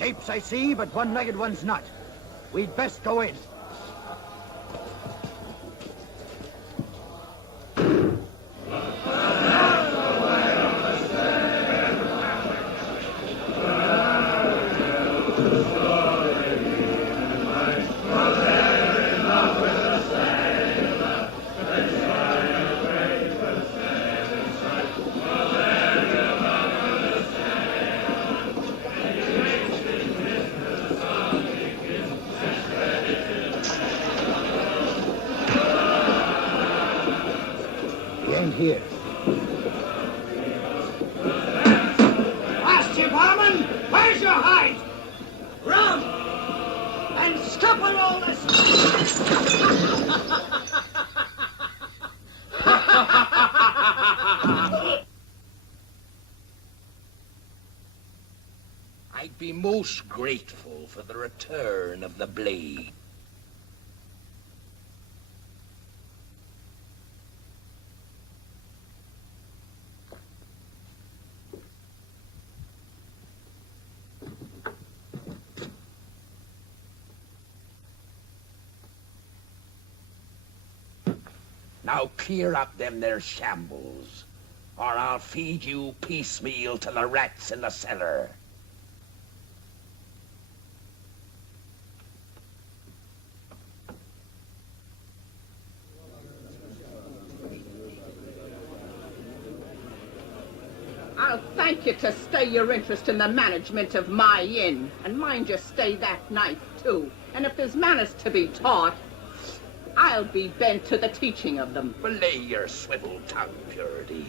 Shapes I see, but one-legged one's not. We'd best go in. Here. Last you, barman! Where's your hide? Run! And scupper all this! I'd be most grateful for the return of the blade. Now clear up them there shambles, or I'll feed you piecemeal to the rats in the cellar. I'll thank you to stay your interest in the management of my inn, and mind you stay that night, too. And if there's manners to be taught, I'll be bent to the teaching of them. Belay your swivel tongue, Purity.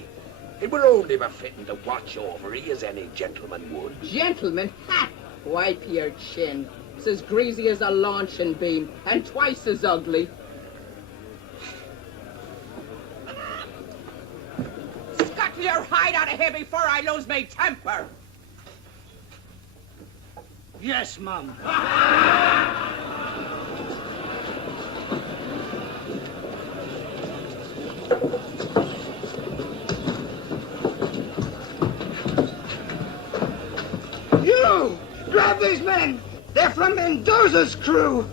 It were only befitting to watch over ye as any gentleman would. Gentleman? Ha! Wipe your chin. It's as greasy as a launching beam, and twice as ugly. Scuttle your hide out of here before I lose my temper. Yes, Mum. You! Grab these men! They're from Mendoza's crew!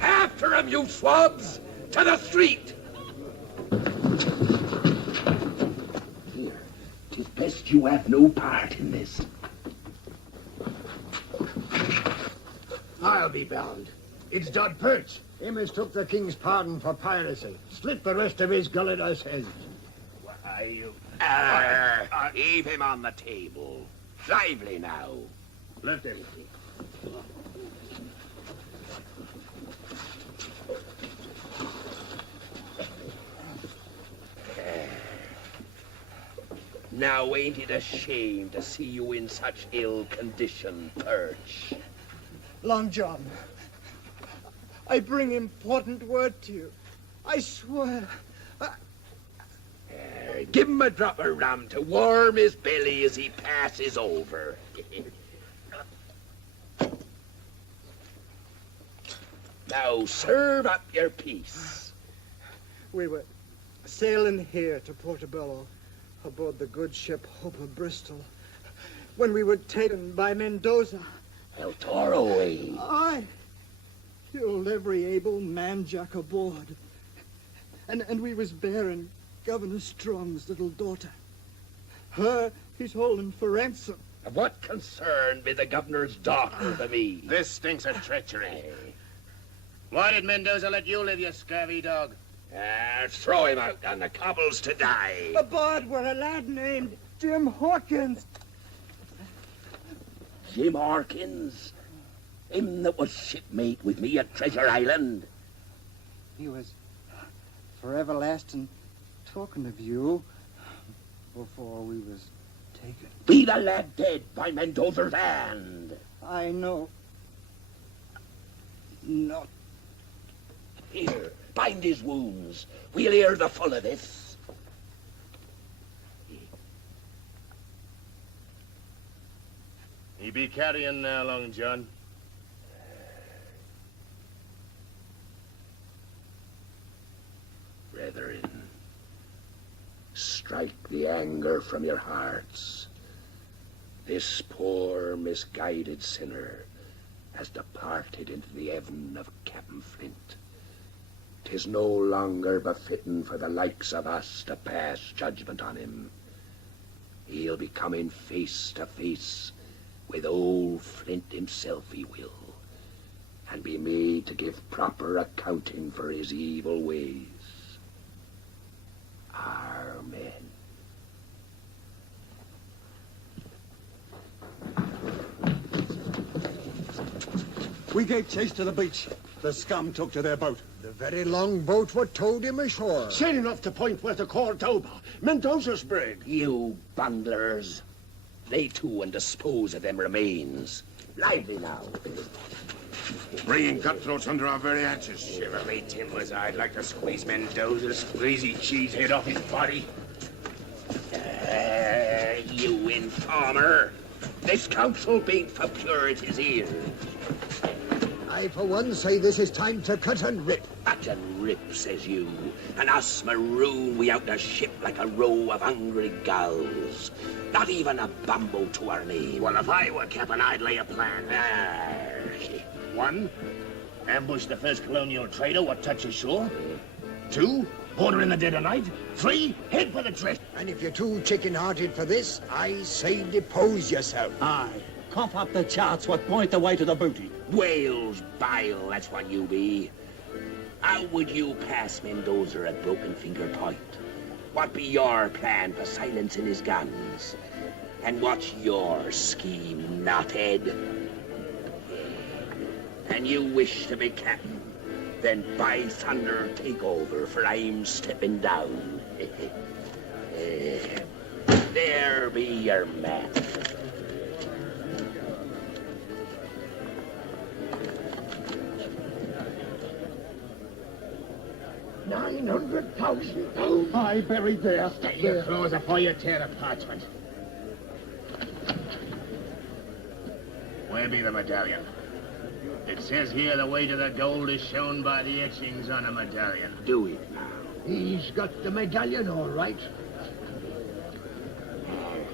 After 'em, you swabs! To the street! Here, 'tis best you have no part in this. I'll be bound. It's Dod Perch. He mistook the king's pardon for piracy. Slit the rest of his gullet us heads. Why, you... Leave him on the table. Lively now. Let him. Now, ain't it a shame to see you in such ill condition, Perch? Long John, I bring important word to you. I swear. Give him a drop of rum to warm his belly as he passes over. Now, serve up your piece. We were sailing here to Portobello aboard the good ship Hope of Bristol when we were taken by Mendoza. El Toro, eh? I killed every able man-jack aboard. And we was bearing Governor Strong's little daughter. Her he's holding for ransom. Of what concern be the governor's daughter to me? This stinks of treachery. Why did Mendoza let you live, you scurvy dog? Throw him out on the cobbles to die. Aboard were a lad named Jim Hawkins. Jim Hawkins? Him that was shipmate with me at Treasure Island? He was for everlasting talking of you before we was taken. Be the lad dead by Mendoza's hand? I know. Not. Here, bind his wounds. We'll hear the full of this. He be carrying now, Long John. Brethren, strike the anger from your hearts This poor, misguided sinner has departed into the heaven of Captain Flint. 'Tis no longer befitting for the likes of us to pass judgment on him. He'll be coming face to face with old Flint himself, he will, and be made to give proper accounting for his evil ways. Amen. We gave chase to the beach. The scum took to their boat. The very long boat what towed him ashore. Sailing off the point where the Cordoba, Mendoza's brig. You bunglers, lay to and dispose of them remains. Lively now. Bringing cutthroats under our very hatches. Shiver me timbers, I'd like to squeeze Mendoza's greasy cheese head off his body. You informer. This council beat for purity's ears. I, for one, say this is time to cut and rip. Cut and rip, says you, and us maroon we out the ship like a row of hungry gulls. Not even a bumbo to our name. Well, if I were captain, I'd lay a plan. One, ambush the first colonial trader what touches shore. Two, order in the dead of night. Three, head for the treasure. And if you're too chicken-hearted for this, I say depose yourself. Aye. Cough up the charts what point the way to the booty. Whales bile, that's what you be. How would you pass Mendoza at Broken Finger Point? What be your plan for silencing his guns? And what's your scheme, knothead? And you wish to be captain? Then by thunder, take over, for I'm stepping down. There be your man. £900,000. Aye, buried there. Stay your claws before you tear the parchment. Where be the medallion? It says here the way to the gold is shown by the etchings on a medallion. Do it now. He's got the medallion all right.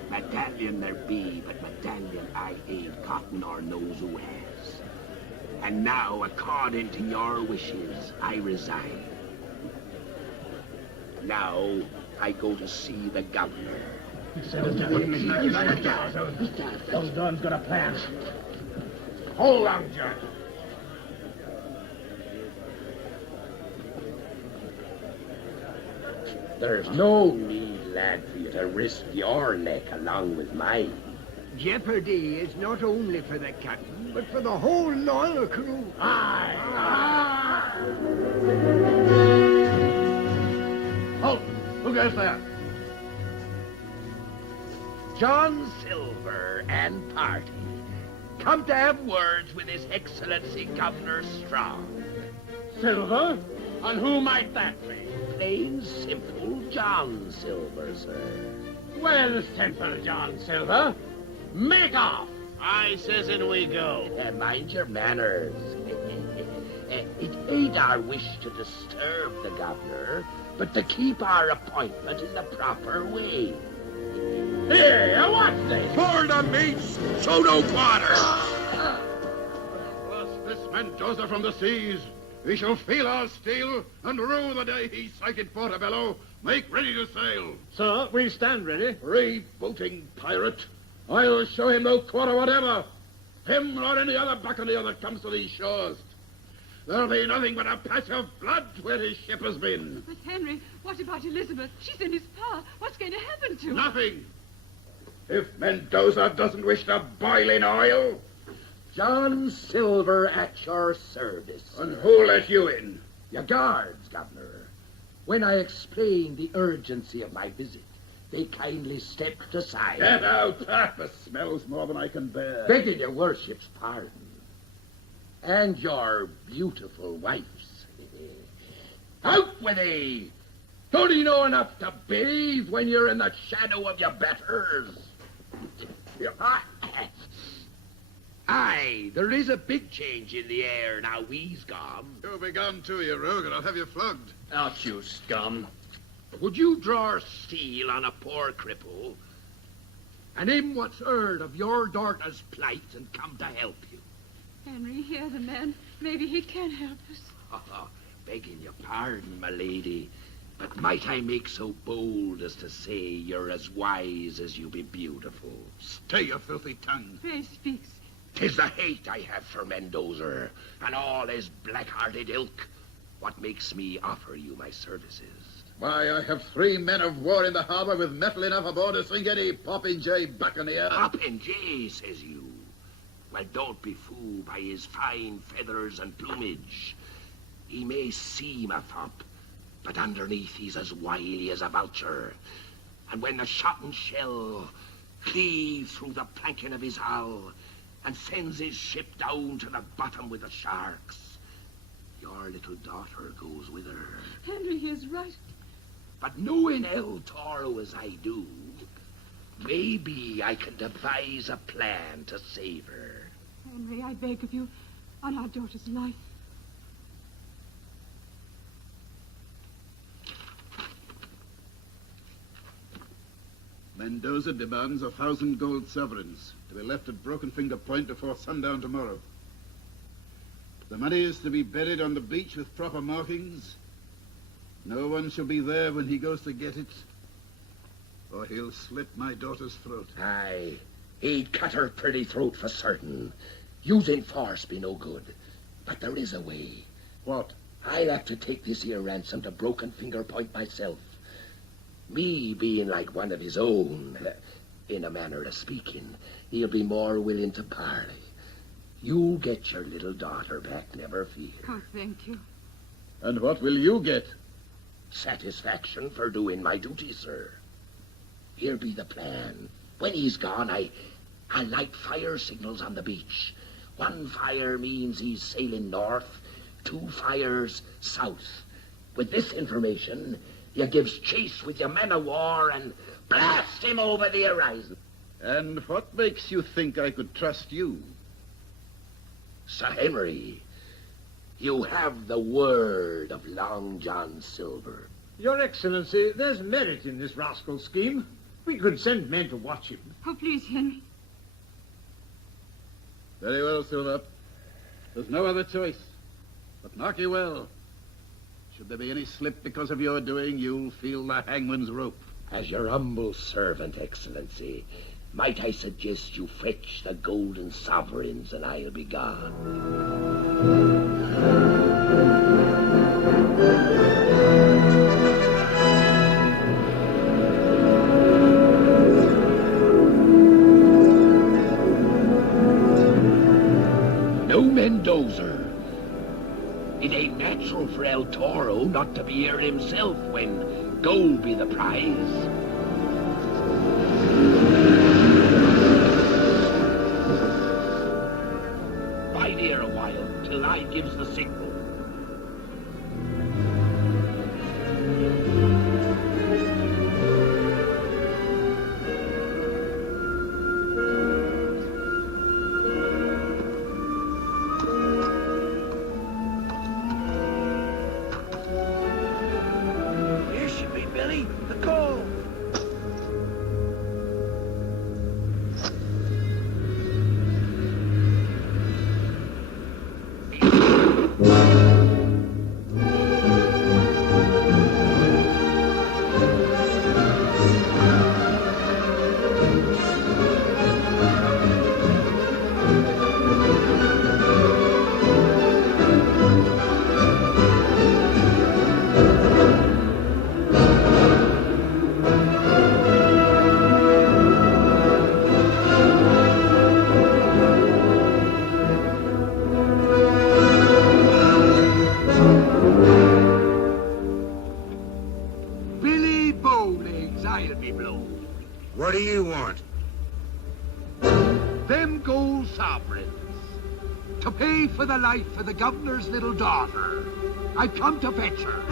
Medallion there be, but medallion I ain't gotten or knows who has. And now, according to your wishes, I resign. Now, I go to see the governor. Those Don's got a plan. Hold on, John. There's no need, lad, for you to risk your neck along with mine. Jeopardy is not only for the captain, but for the whole loyal crew. Halt! Who goes there? John Silver and party come to have words with His Excellency Governor Strong. Silver? And who might that be? Plain simple John Silver, sir. Well, simple John Silver. Make off! I says in we go. Mind your manners. It ain't our wish to disturb the governor, but to keep our appointment in the proper way. Here, what's this? For the mates, show no quarter. Thrust this Mendoza from the seas. He shall feel our steel and rue the day he sighted Portobello. Make ready to sail. Sir, we stand ready. Freebooting pirate. I'll show him no quarter whatever. Him or any other buccaneer that comes to these shores. There'll be nothing but a patch of blood where his ship has been. But Henry, what about Elizabeth? She's in his power. What's going to happen to her? Nothing. If Mendoza doesn't wish to boil in oil. John Silver at your service. And who let you in? Your guards, Governor. When I explained the urgency of my visit, they kindly stepped aside. Get out. The smells more than I can bear. Begging your worship's pardon. And your beautiful wife's. Out with thee! Don't you know enough to bathe when you're in the shadow of your betters? Aye, there is a big change in the air now we's gone. You'll be gone too, you rogue, and I'll have you flogged. Out, you scum. Would you draw steel on a poor cripple? and him what's heard of your daughter's plight and come to help you. Henry, here's a man. Maybe he can help us. Begging your pardon, my lady, but might I make so bold as to say you're as wise as you be beautiful? Stay your filthy tongue. Pray speak, sir. 'Tis the hate I have for Mendoza and all his black-hearted ilk what makes me offer you my services. Why, I have 3 men of war in the harbor with metal enough aboard to sink any popinjay buccaneer. Popinjay, says you. Well, don't be fooled by his fine feathers and plumage. He may seem a fop, but underneath he's as wily as a vulture. And when the shot and shell cleave through the planking of his hull and sends his ship down to the bottom with the sharks, your little daughter goes with her. Henry, he is right. But knowing El Toro as I do, maybe I can devise a plan to save her. Henry, I beg of you, on our daughter's life. Mendoza demands 1,000 gold sovereigns to be left at Broken Finger Point before sundown tomorrow. The money is to be buried on the beach with proper markings. No one shall be there when he goes to get it, or he'll slit my daughter's throat. Aye, he'd cut her pretty throat for certain. Using force be no good, but there is a way. What? I'll have to take this here ransom to Broken Finger Point myself. Me being like one of his own, in a manner of speaking, he'll be more willing to parley. You'll get your little daughter back, never fear. Oh, thank you. And what will you get? Satisfaction for doing my duty, sir. Here be the plan. When he's gone, I'll light fire signals on the beach. 1 fire means he's sailing north, 2 fires south. With this information, you gives chase with your men of war and blast him over the horizon. And what makes you think I could trust you? Sir Henry, you have the word of Long John Silver. Your Excellency, there's merit in this rascal scheme. We could send men to watch him. Oh, please, Henry. Very well, Silver. There's no other choice. But mark you well. Should there be any slip because of your doing, you'll feel the hangman's rope. As your humble servant, Excellency, might I suggest you fetch the golden sovereigns and I'll be gone. No Mendoza. It ain't natural for El Toro not to be here himself when gold be the prize. Bide here a while till I gives the signal. Here she be, Billy. The call. Billy Bowlegs, I'll be blowed. What do you want? Them gold sovereigns. To pay for the life of the governor's little daughter. I've come to fetch her.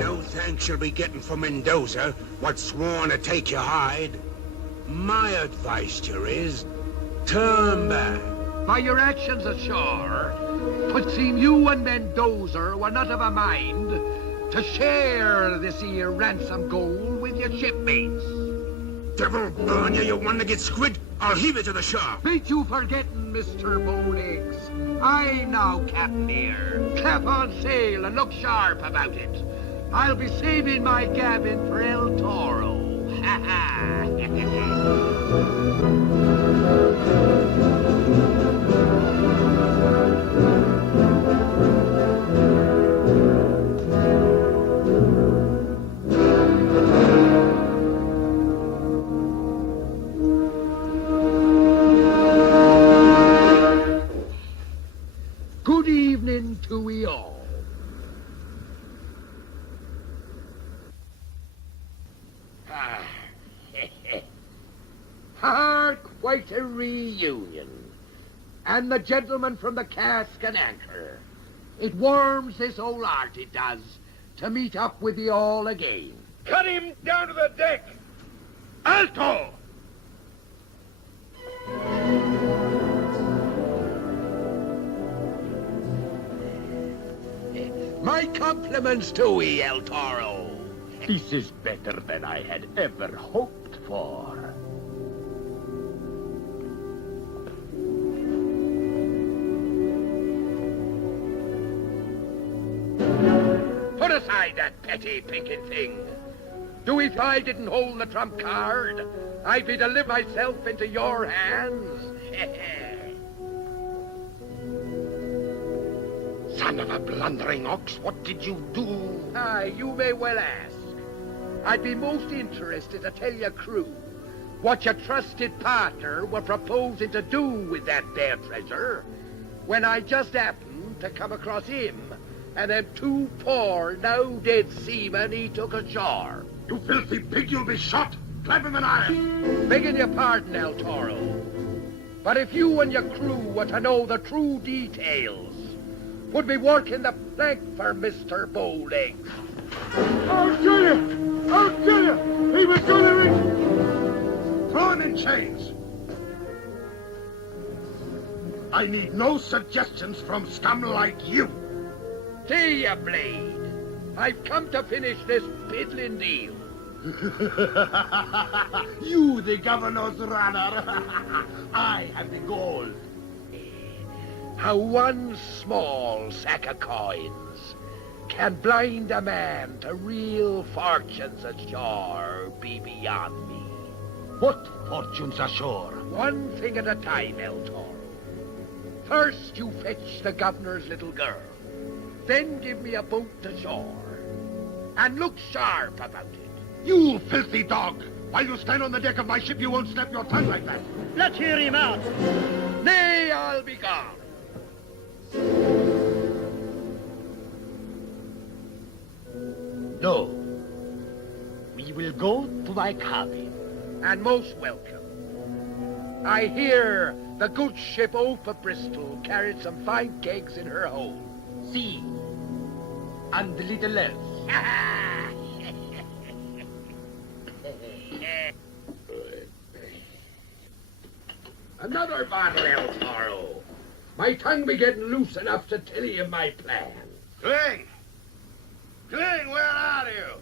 No thanks you'll be getting from Mendoza, what's sworn to take your hide. My advice to you is, turn back. By your actions ashore, 'twould seem you and Mendoza were not of a mind to share this here ransom gold with your shipmates. devil burn you, you one-legged squid. I'll heave it to the shore. Ain't you forgetting, Mr. Bowlegs? I'm now captain here. Clap on sail and look sharp about it. I'll be saving my Gavin for El Toro. Ha ha! Good evening to we all. Quite a reunion. And the gentleman from the Cask and Anchor. It warms this old heart, it does, to meet up with you all again. Cut him down to the deck. Alto! My compliments to ye, El Toro. This is better than I had ever hoped for. Put aside that petty picking thing. Do if I didn't hold the trump card, I'd be to live myself into your hands. Son of a blundering ox, what did you do? Aye, you may well ask. I'd be most interested to tell your crew what your trusted partner were proposing to do with that there treasure when I just happened to come across him and them two poor, now dead seamen he took ashore. You filthy pig, you'll be shot. Clap him in iron. Begging your pardon, El Toro, but if you and your crew were to know the true details, would be working the plank for Mr. Bowlegs. I'll kill you! I'll kill you! He was gonna ring! Throw him in chains. I need no suggestions from scum like you. See ya, Blade. I've come to finish this piddling deal. You, the governor's runner. I have the gold. How one small sack of coins can blind a man to real fortunes ashore be beyond me. What fortunes ashore? One thing at a time, El Toro. First you fetch the governor's little girl. Then give me a boat to shore. And look sharp about it. You filthy dog! While you stand on the deck of my ship, you won't snap your tongue like that. Let's hear him out. Nay, I'll be gone. No. We will go to my cabin. And most welcome. I hear the good ship Hope of Bristol carried some fine kegs in her hold. See. And little else. Another bottle, El Toro. My tongue be getting loose enough to tell you my plan. Cling! Cling, where are you?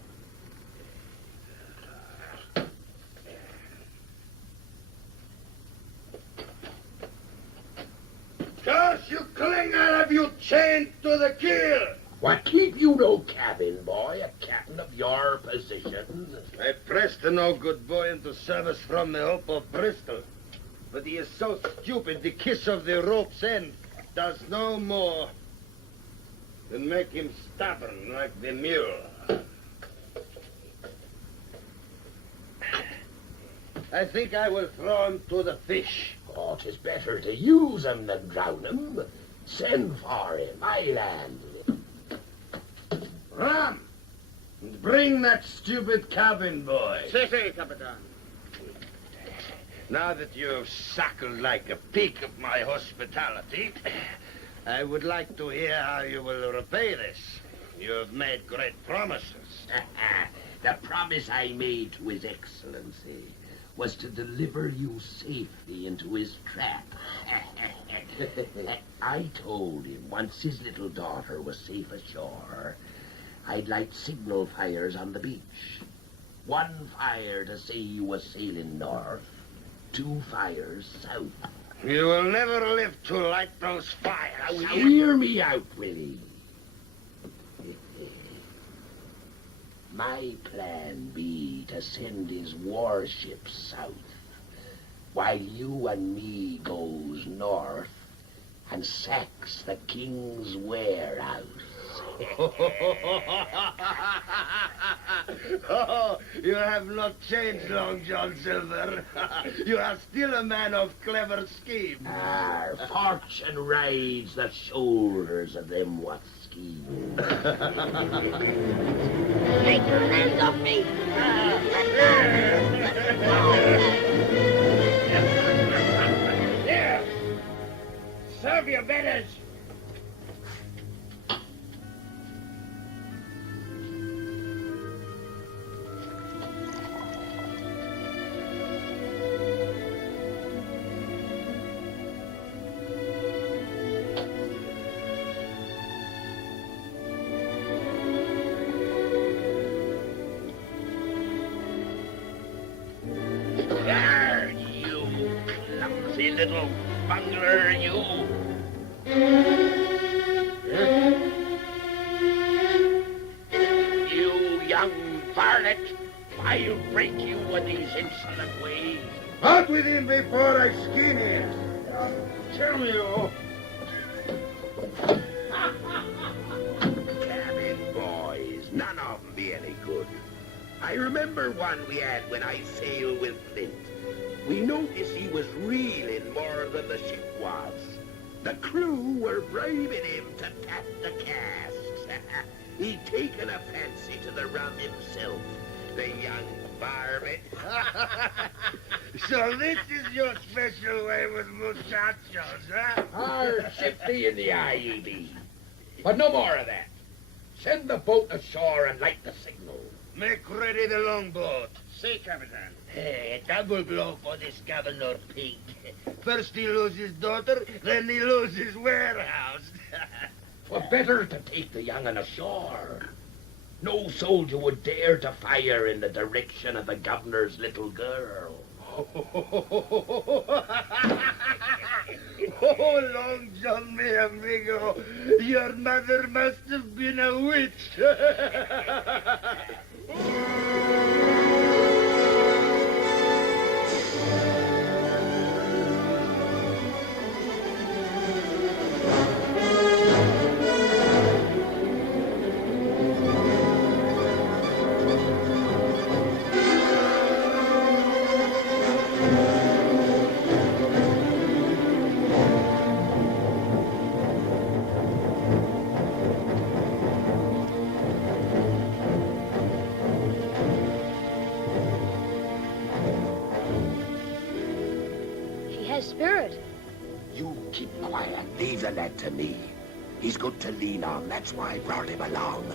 Curse you, Cling, I'll have you chained to the keel. What keep you no cabin boy, a captain of your position? I pressed the no-good boy into service from the Hope of Bristol. But he is so stupid, the kiss of the rope's end does no more than make him stubborn like the mule. I think I will throw him to the fish. Oh, 'tis better to use him than drown him. Send for him, I land. Ram! And bring that stupid cabin boy. Si, Capitan. Now that you have suckled like a pig of my hospitality, I would like to hear how you will repay this. You have made great promises. The promise I made to His Excellency was to deliver you safely into his trap. I told him once his little daughter was safe ashore, I'd light signal fires on the beach. One fire to say you were sailing north, 2 fires south. You will never live to light those fires. Now hear me out, Willie. My plan be to send his warships south, while you and me goes north and sacks the king's warehouse. Oh, you have not changed, Long John Silver. You are still a man of clever scheme. Our fortune rides the shoulders of them what scheme. Take your hands off me! Here! Serve your betters! There, you clumsy little bungler, you. You young varlet, I'll break you with these insolent ways. Out with him before I skin him! Tell me, you. Cabin boys, none of them be any good. I remember one we had when I sailed with Flint. We noticed he was reeling more than the ship was. The crew were bribing him to tap the casks. He'd taken a fancy to the rum himself, the young varmint. So this is your special way with muchachos, huh? Hard shifty in the eye, ye be. But no more of that. Send the boat ashore and light the signal. Make ready the longboat. Say, Capitan. Hey, a double blow for this Governor Pig. First he loses his daughter, then he loses his warehouse. 'Twere better to take the young'un ashore. No soldier would dare to fire in the direction of the governor's little girl. Oh, Long John, mi amigo, your mother must have been a witch. She has spirit. You keep quiet. Leave the lad to me. He's good to lean on. That's why I brought him along.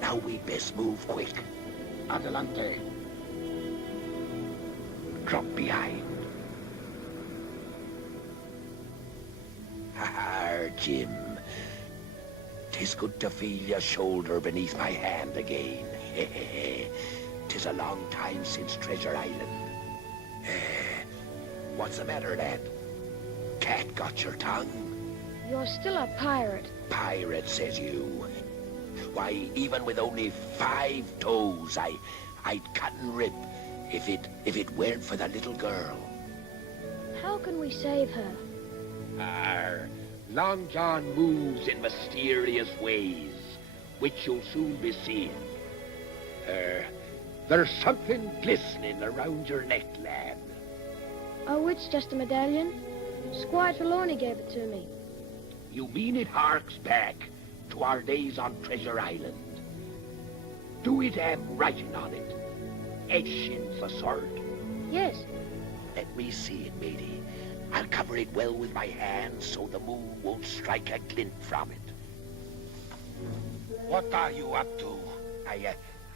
Now we'd best move quick. Adelante. Drop behind. Ha, Jim. 'Tis good to feel your shoulder beneath my hand again. 'Tis a long time since Treasure Island. What's the matter, lad? Cat got your tongue? You're still a pirate. Pirate, says you. Why, even with only 5 toes, I'd cut and rip if it weren't for the little girl. How can we save her? Long John moves in mysterious ways, which you'll soon be seeing. There's something glistening around your neck, lad. Oh, it's just a medallion. Squire Trelawney gave it to me. You mean it harks back to our days on Treasure Island? Do it have writing on it? Etchings the sort? Yes. Let me see it, matey. I'll cover it well with my hands so the moon won't strike a glint from it. What are you up to?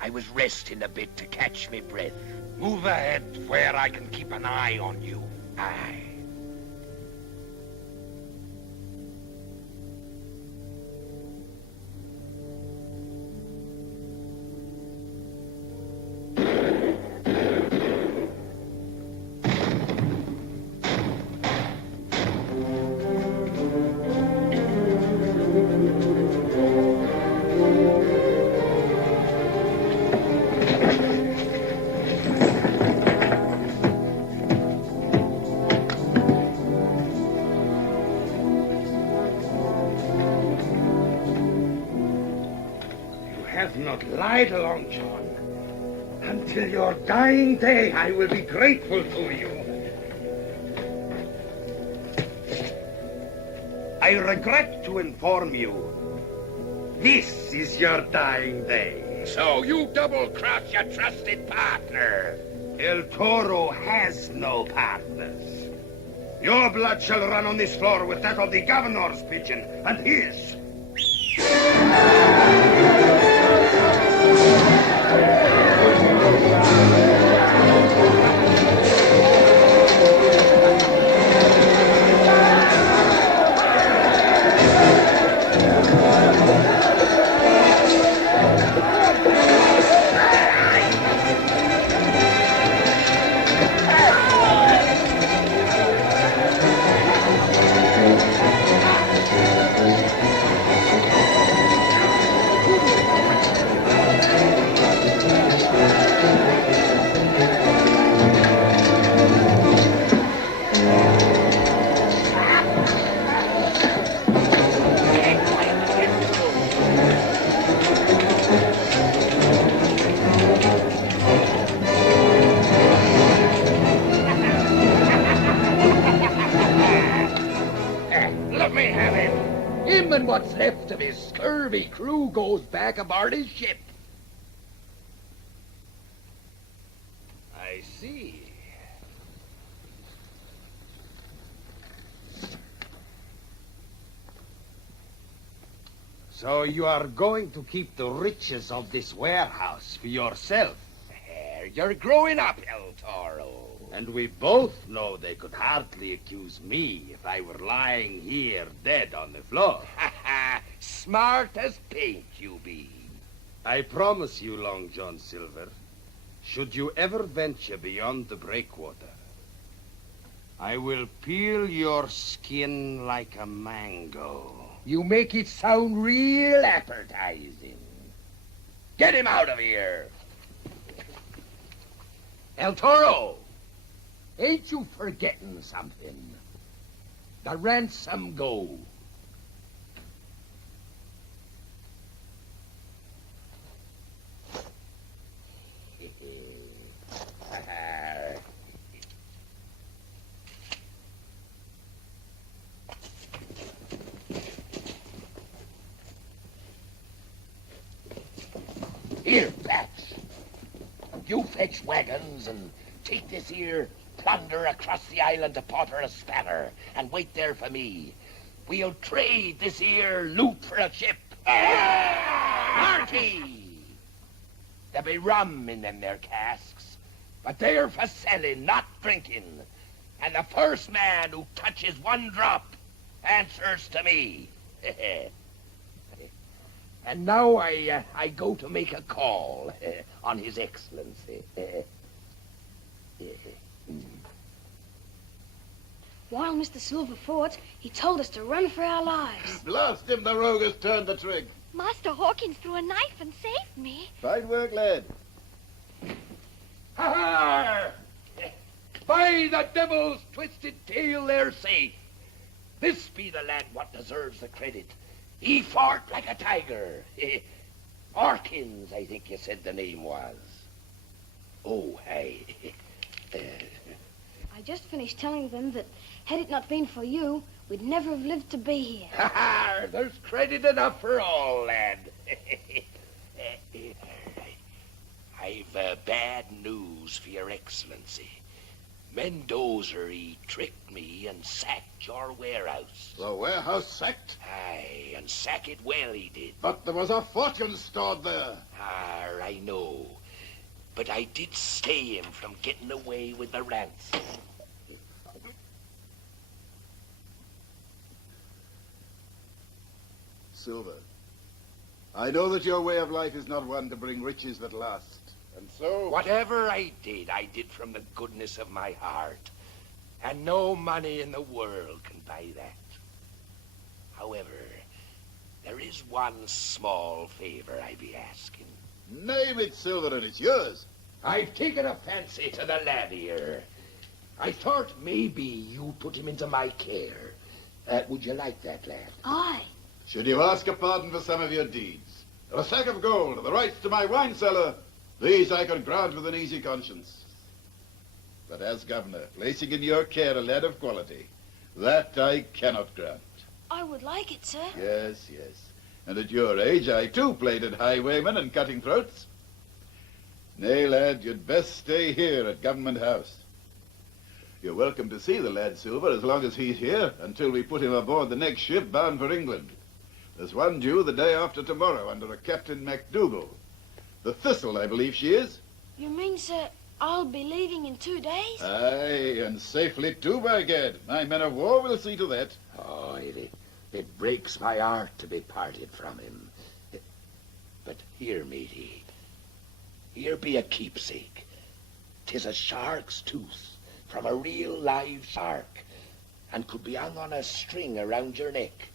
I was resting a bit to catch me breath. Move ahead where I can keep an eye on you. Aye. not lied, Long John. Until your dying day, I will be grateful to you. I regret to inform you, this is your dying day. So you double-cross your trusted partner. El Toro has no partners. Your blood shall run on this floor with that of the governor's pigeon and his. Let me have him. Him and what's left of his scurvy crew goes back aboard his ship. I see. So you are going to keep the riches of this warehouse for yourself? You're growing up, El Toro. And we both know they could hardly accuse me if I were lying here dead on the floor. Smart as paint you be. I promise you, Long John Silver, should you ever venture beyond the breakwater, I will peel your skin like a mango. You make it sound real appetizing. Get him out of here. El Toro, ain't you forgetting something? The ransom go. Here, Bats. You fetch wagons and take this here plunder across the island to Porter a Spanner and wait there for me. We'll trade this here loot for a ship. Marty! There'll be rum in them there casks, but they're for selling, not drinking. And the first man who touches one drop answers to me. And now I go to make a call on His Excellency. While Mr. Silver fought, he told us to run for our lives. Blast him, the rogue has turned the trick. Master Hawkins threw a knife and saved me. Fine work, lad. Ha-ha! By the devil's twisted tail, they're safe. This be the lad what deserves the credit. He fought like a tiger. Hawkins, I think you said the name was. Oh, hey. I just finished telling them that had it not been for you, we'd never have lived to be here. Ha-ha! There's credit enough for all, lad. I've bad news for your excellency. Mendoza, he tricked me and sacked your warehouse. The warehouse sacked? Aye, and sack it well he did. But there was a fortune stored there. I know. But I did stay him from getting away with the ransom. Silver, I know that your way of life is not one to bring riches that last. And so... Whatever I did from the goodness of my heart. And no money in the world can buy that. However, there is one small favor I be asking. Name it, Silver, and it's yours. I've taken a fancy to the lad here. I thought maybe you put him into my care. Would you like that, lad? Aye. Should you ask a pardon for some of your deeds? or a sack of gold, or the rights to my wine cellar, these I could grant with an easy conscience. But as governor, placing in your care a lad of quality, that I cannot grant. I would like it, sir. Yes, yes. And at your age, I too played at highwayman and cutting throats. Nay, lad, you'd best stay here at Government House. You're welcome to see the lad, Silver, as long as he's here, until we put him aboard the next ship bound for England. There's one due the day after tomorrow under a Captain MacDougall. The Thistle, I believe she is. You mean, sir, I'll be leaving in 2 days? Aye, and safely too, by gad. My men of war will see to that. Oh, it breaks my heart to be parted from him. But here, matey, here be a keepsake. 'Tis a shark's tooth from a real live shark, and could be hung on a string around your neck.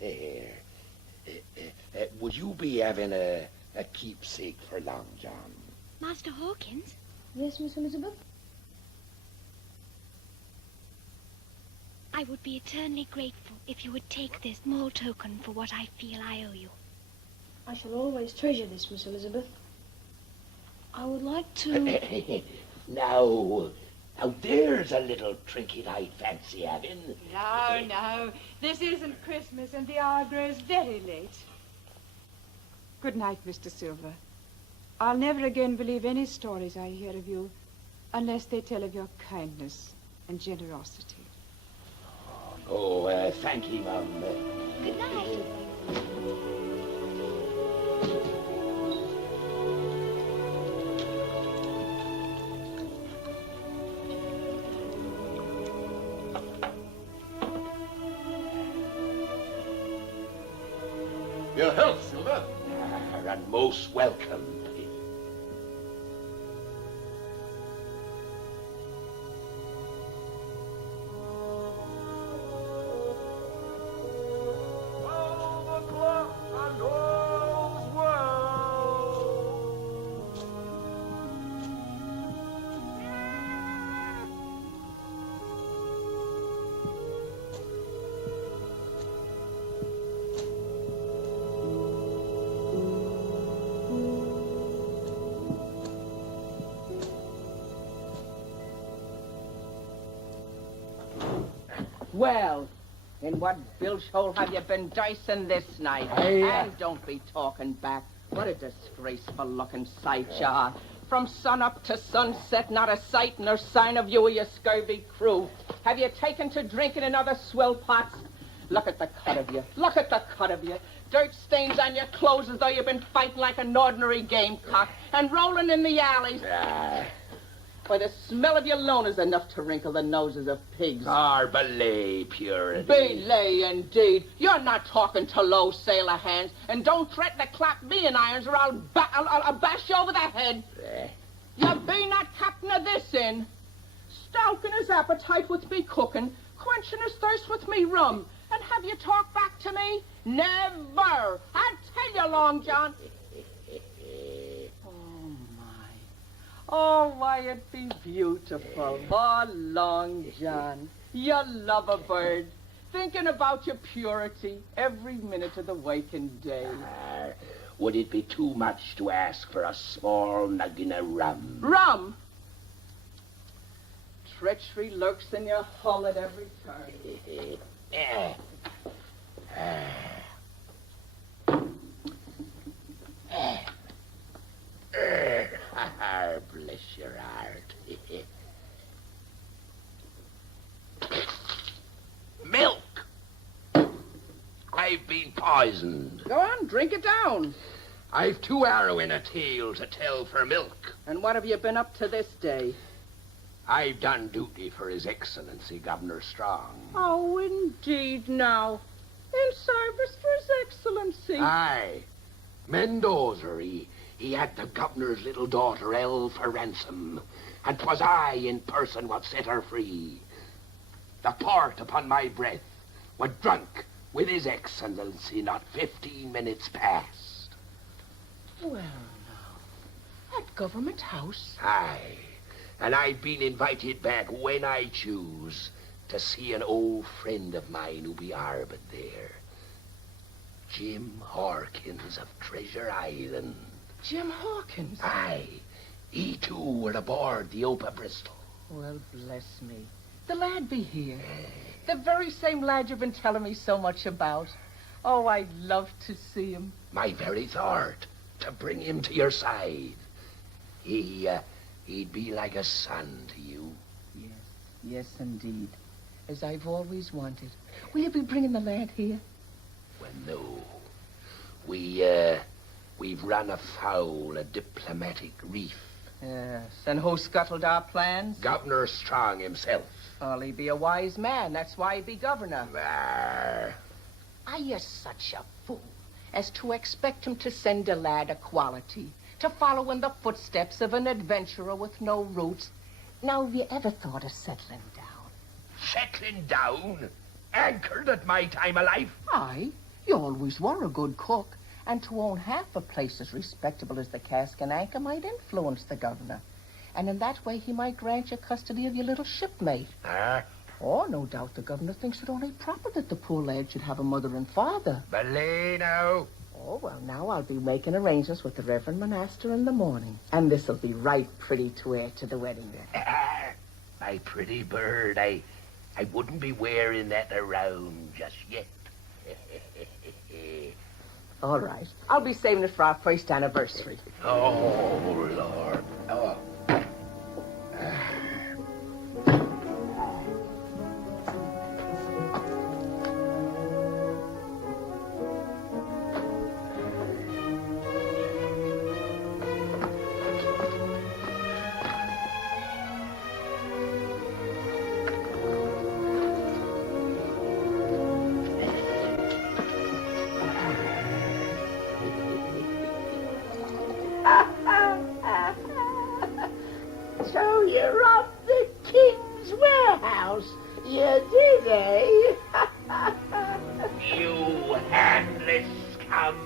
There. Would you be having a keepsake for Long John? Master Hawkins? Yes, Miss Elizabeth? I would be eternally grateful if you would take this small token for what I feel I owe you. I shall always treasure this, Miss Elizabeth. I would like to... Now, there's a little trinket I'd fancy having. No. This isn't Christmas, and the hour grows very late. Good night, Mr. Silver. I'll never again believe any stories I hear of you unless they tell of your kindness and generosity. Oh, thank you, Mum. Good night. Your health, Silver. And most welcome. Well, in what bilge hole have you been dicing this night? And don't be talking back. What a disgraceful looking sight you are. From sun up to sunset, not a sight nor sign of you or your scurvy crew. Have you taken to drinking in other swill pots? Look at the cut of you. Look at the cut of you. Dirt stains on your clothes as though you've been fighting like an ordinary gamecock and rolling in the alleys. Why, the smell of your loan is enough to wrinkle the noses of pigs. Belay purity. Belay, indeed. You're not talking to low sailor hands, and don't threaten to clap me in irons or I'll bash you over the head. You be not captain of this inn. Stoking his appetite with me cooking, quenching his thirst with me rum. And have you talked back to me? Never. I tell you, Long John. Oh, why, it'd be beautiful. Oh, Long John, you love a bird, thinking about your purity every minute of the waking day. Would it be too much to ask for a small nuggin of rum? Rum? Treachery lurks in your hull at every turn. Bless your heart. Milk! I've been poisoned. Go on, drink it down. I've too harrowing a tale to tell for milk. And what have you been up to this day? I've done duty for His Excellency Governor Strong. Oh, indeed, now. In service for His Excellency. Aye. Mendoza, he had the governor's little daughter held for ransom, and 'twas I in person what set her free. The port upon my breath was drunk with His Excellency not 15 minutes past. Well, now, at Government House? Aye, and I've been invited back when I choose to see an old friend of mine who be harboured there. Jim Hawkins of Treasure Island. Jim Hawkins? Aye. He too were aboard the Hope of Bristol. Well, bless me. The lad be here. The very same lad you've been telling me so much about. Oh, I'd love to see him. My very thought, to bring him to your side. He'd be like a son to you. Yes, indeed. As I've always wanted. Will you be bringing the lad here? Well, no. We've run afoul a diplomatic reef. Yes, and who scuttled our plans? Governor Strong himself. Well, he be a wise man. That's why he be governor. Arr. Are you such a fool as to expect him to send a lad of quality, to follow in the footsteps of an adventurer with no roots? Now, have you ever thought of settling down? Settling down? Anchored at my time of life? Aye, you always were a good cook, and to own half a place as respectable as the Cask and Anchor might influence the governor. And in that way he might grant you custody of your little shipmate. Oh, no doubt the governor thinks it only proper that the poor lad should have a mother and father. Belay now. Oh, well, now I'll be making arrangements with the Reverend Monaster in the morning. And this'll be right pretty to wear to the wedding then. My pretty bird, I wouldn't be wearing that around just yet. All right. I'll be saving it for our first anniversary. Oh, Lord. Oh. So you robbed the king's warehouse. You did, eh? You handless scum.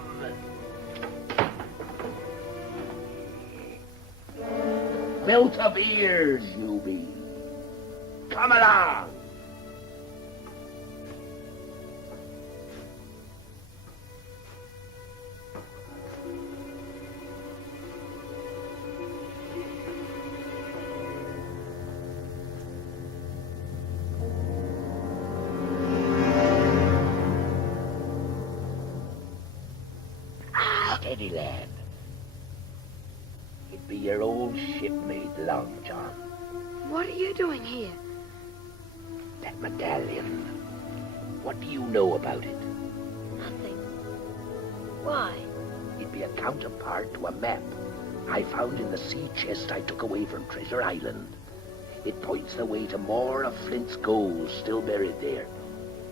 Belt of ears, you be. Come along. Steady, lad. It be your old shipmate, Long John. What are you doing here? That medallion. What do you know about it? Nothing. Why? It'd be a counterpart to a map I found in the sea chest I took away from Treasure Island. It points the way to more of Flint's gold still buried there.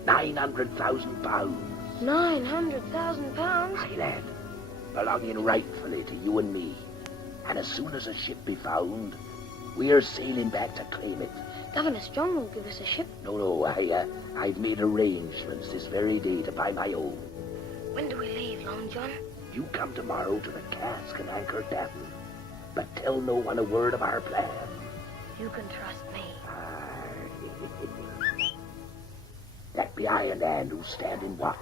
900,000 pounds. 900,000 pounds? Aye, lad. Belonging rightfully to you and me. And as soon as a ship be found, we are sailing back to claim it. Governor Strong will give us a ship. No, I've made arrangements this very day to buy my own. When do we leave, Long John? You come tomorrow to the Cask and Anchor Tavern, but tell no one a word of our plan. You can trust me. That be Iron Hand who's standing watch.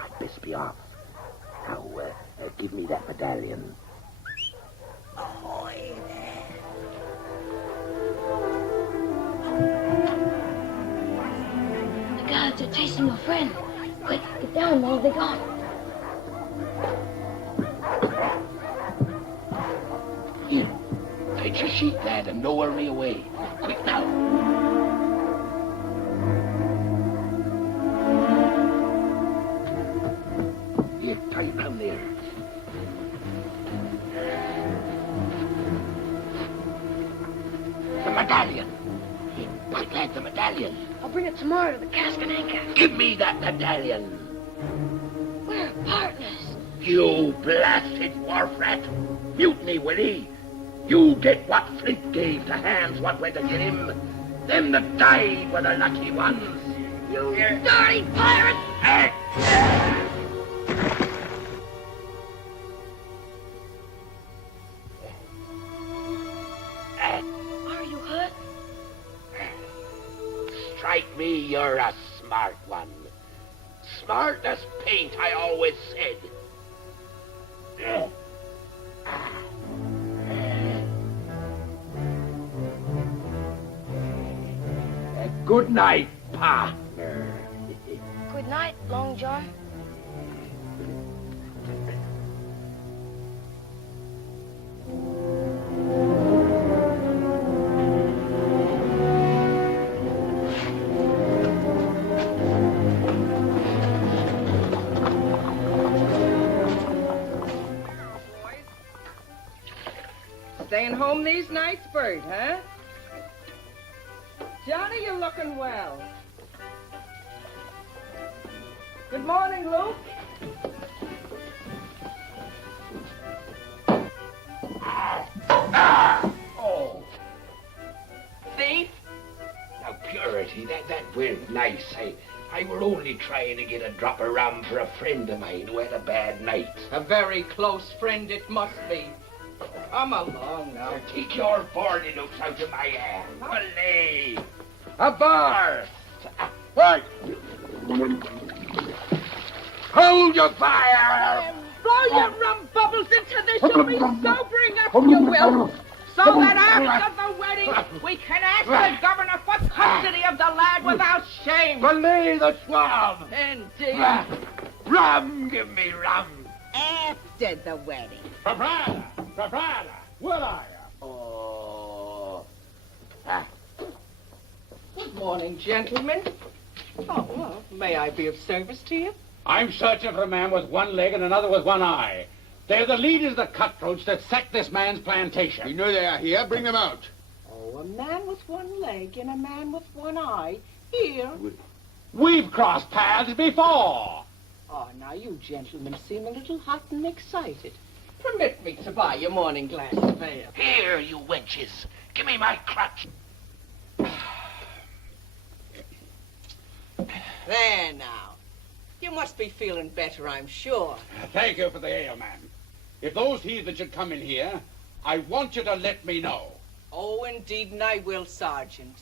I'd best be off. Now, give me that medallion. Ahoy there. The guards are chasing your friend. Quick, get down while they're gone. Here, take your sheet, lad, and lower me away. Quick now. Here, tie it round there. The medallion. Here, quick, lad, the medallion. I'll bring it tomorrow to the Cask and Anchor. Give me that medallion. We're partners. You blasted wharf rat. Mutiny, Willie. You get what Flint gave to hands what went to get him. Them that died were the lucky ones. You dirty pirate! Are you hurt? Strike me, you're a smart one. smartest paint, I always said. Good night, partner. Good night, Long John. Staying home these nights, Bert, huh? Johnny, you're looking well. Good morning, Luke. Oh. Thief? Now, Purity, that weren't nice. I were only trying to get a drop of rum for a friend of mine who had a bad night. A very close friend it must be. Come along now. Take your boarding notes out of my hand. Olay! A bar! Right! Hold your fire! Blow your rum bubbles into this. You'll be sobering up, you will. So that after the wedding, we can ask the governor for custody of the lad without shame. Belay the swab! Indeed. Rum! Give me rum! After the wedding. Proprietor, where are you? Oh. Good morning, gentlemen. Oh, well, may I be of service to you? I'm searching for a man with one leg and another with one eye. They're the leaders of the cutthroats that sacked this man's plantation. We know they are here. Bring them out. Oh, a man with one leg and a man with one eye. Here. We've crossed paths before. Oh, now you gentlemen seem a little hot and excited. Permit me to buy your morning glass of ale. Here, you wenches. Give me my crutch. There now. You must be feeling better, I'm sure. Thank you for the ale, man. If those heathen should come in here, I want you to let me know. Oh, indeed, and I will, Sergeant.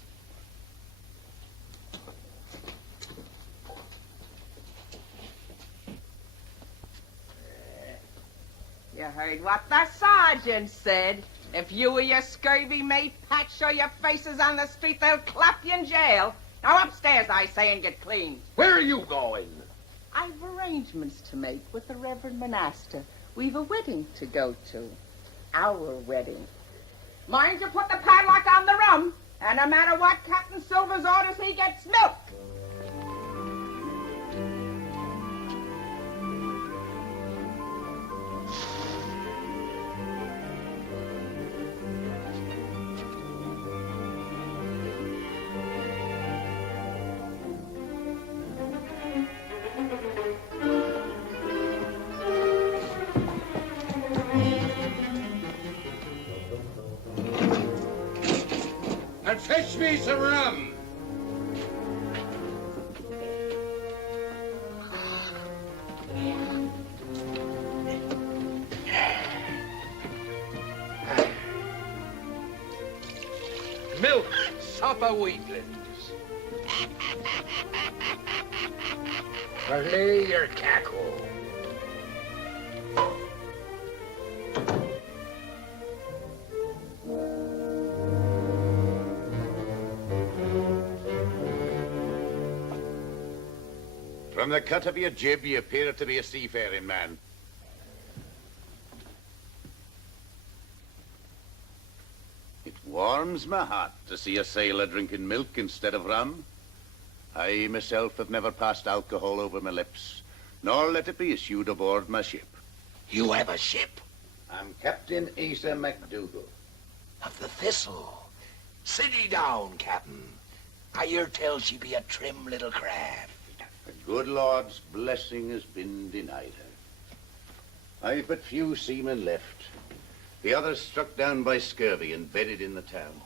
You heard what the sergeant said. If you or your scurvy mate Pat show your faces on the street, they'll clap you in jail. Now upstairs, I say, and get clean. Where are you going? I've arrangements to make with the Reverend Monaster. We've a wedding to go to. Our wedding. Mind you put the padlock on the rum, and no matter what Captain Silver's orders, he gets milk. And fetch me some rum. Milk, supper weaklings. Relay your cackle. From the cut of your jib, you appear to be a seafaring man. It warms my heart to see a sailor drinking milk instead of rum. I myself have never passed alcohol over my lips, nor let it be issued aboard my ship. You have a ship? I'm Captain Asa MacDougall. Of the Thistle. Sit ye down, Captain. I hear tell she be a trim little craft. The good Lord's blessing has been denied her. I've but few seamen left. The others struck down by scurvy and bedded in the town.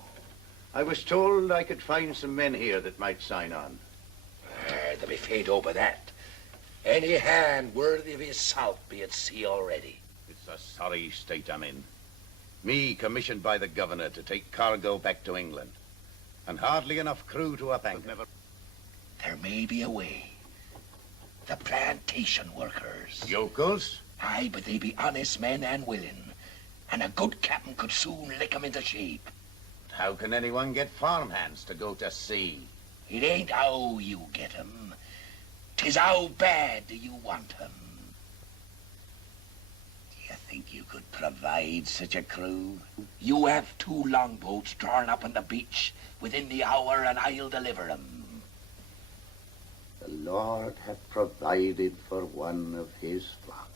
I was told I could find some men here that might sign on. They'll be faint over that. Any hand worthy of his salt be at sea already. It's a sorry state I'm in. Me commissioned by the governor to take cargo back to England. And hardly enough crew to up anchor. There may be a way. The plantation workers. Yokels? Aye, but they be honest men and willing. And a good captain could soon lick 'em into shape. How can anyone get farmhands to go to sea? It ain't how you get 'em. 'Tis how bad do you want 'em. Do you think you could provide such a crew? You have 2 longboats drawn up on the beach within the hour, and I'll deliver 'em. The Lord hath provided for one of his flock.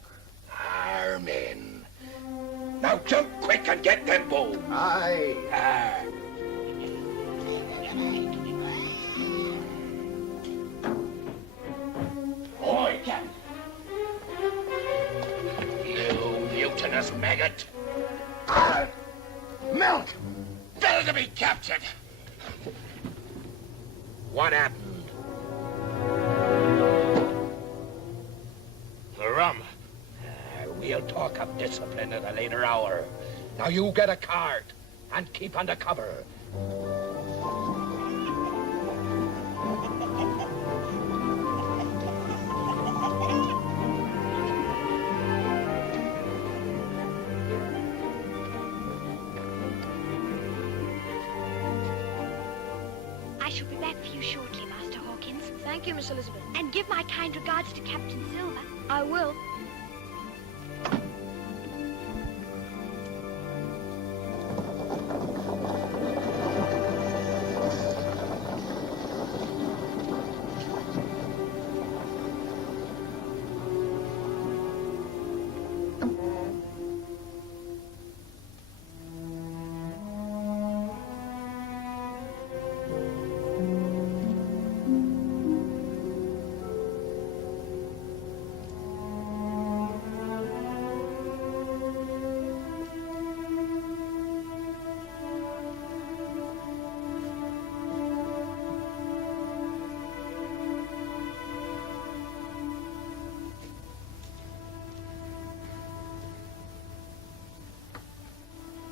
Amen. Now jump quick and get them boats. Aye. Oi, Captain. You mutinous maggot. Milk! Better to be captured. What happened? The rum. We'll talk of discipline at a later hour. Now you get a cart and keep under cover. I shall be back for you shortly, Master Hawkins. Thank you, Miss Elizabeth. And give my kind regards to Captain Silver. I will.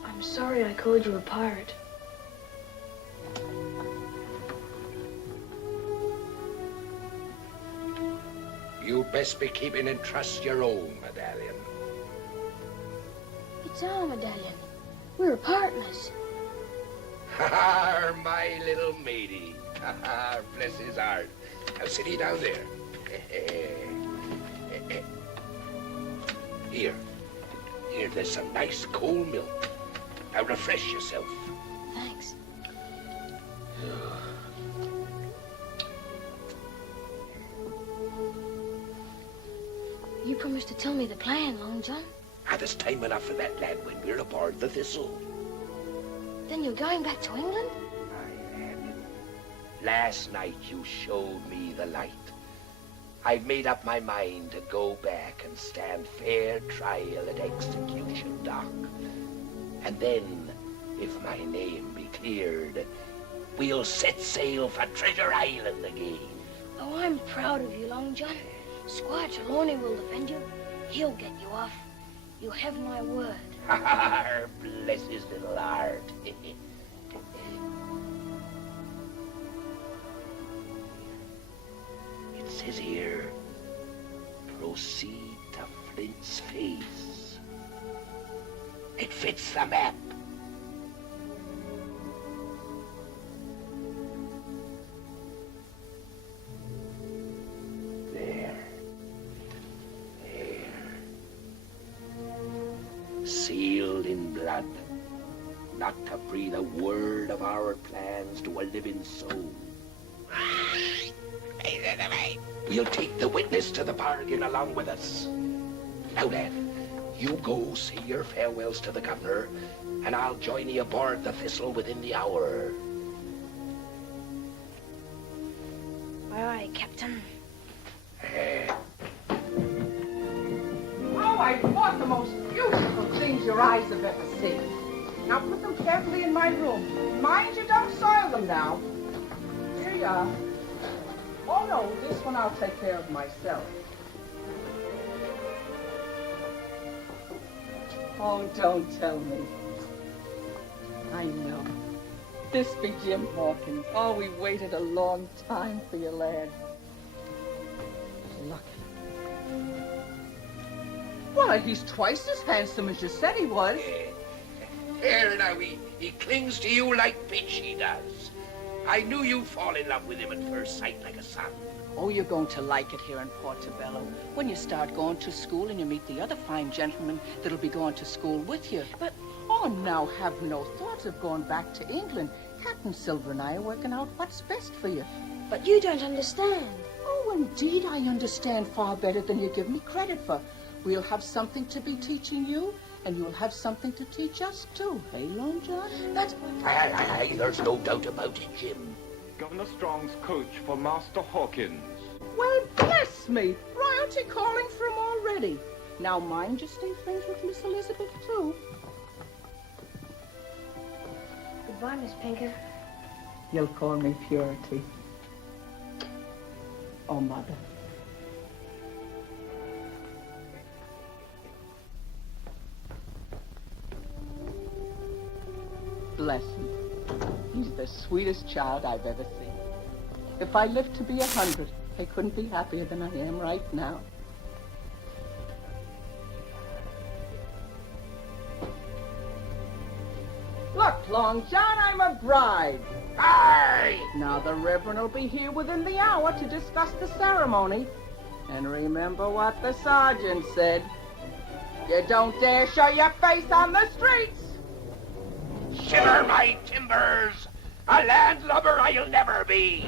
I'm sorry I called you a pirate. You best be keeping in trust your own medallion. It's our medallion. We're partners. Ha, my little matey. Ha, bless his heart. Now sit he down there. Here. Here, there's some nice cold milk. Now refresh yourself. Thanks. You promised to tell me the plan, Long John. There's time enough for that, lad, when we're aboard the Thistle. Then you're going back to England? Aye, lad. Last night you showed me the light. I've made up my mind to go back and stand fair trial at Execution Dock. And then, if my name be cleared, we'll set sail for Treasure Island again. Oh, I'm proud of you, Long John. Squire Trelawney will defend you. He'll get you off. You have my word. Bless his little heart. It says here, proceed to Flint's Face. It fits the map. Sealed in blood, not to breathe a word of our plans to a living soul. We'll take the witness to the bargain along with us. Now then, you go say your farewells to the governor, and I'll join you aboard the Thistle within the hour. Aye, aye, Captain. Oh, I bought the most beautiful things your eyes have ever seen. Now put them carefully in my room. Mind you don't soil them now. Here you are. Oh, no, this one I'll take care of myself. Oh, don't tell me. I know. This be Jim Hawkins. Oh, we waited a long time for you, lad. Lucky. Why, he's twice as handsome as you said he was. Here now, he clings to you like pitch, he does. I knew you'd fall in love with him at first sight like a son. Oh, you're going to like it here in Portobello when you start going to school and you meet the other fine gentlemen that'll be going to school with you. But, oh, now have no thought of going back to England. Captain Silver and I are working out what's best for you. But you don't understand. Oh, indeed, I understand far better than you give me credit for. We'll have something to be teaching you, and you'll have something to teach us, too. Hey, Long John? That's... Aye, there's no doubt about it, Jim. Governor Strong's coach for Master Hawkins. Well, bless me. Royalty calling for him already. Now, mind you stay friends with Miss Elizabeth, too. Goodbye, Miss Pinker. You'll call me Purity. Oh, Mother. Bless him. He's the sweetest child I've ever seen. If I lived to be 100, I couldn't be happier than I am right now. Look, Long John, I'm a bride. Aye! Now the Reverend will be here within the hour to discuss the ceremony. And remember what the sergeant said. You don't dare show your face on the streets. Shiver my timbers! A landlubber I'll never be!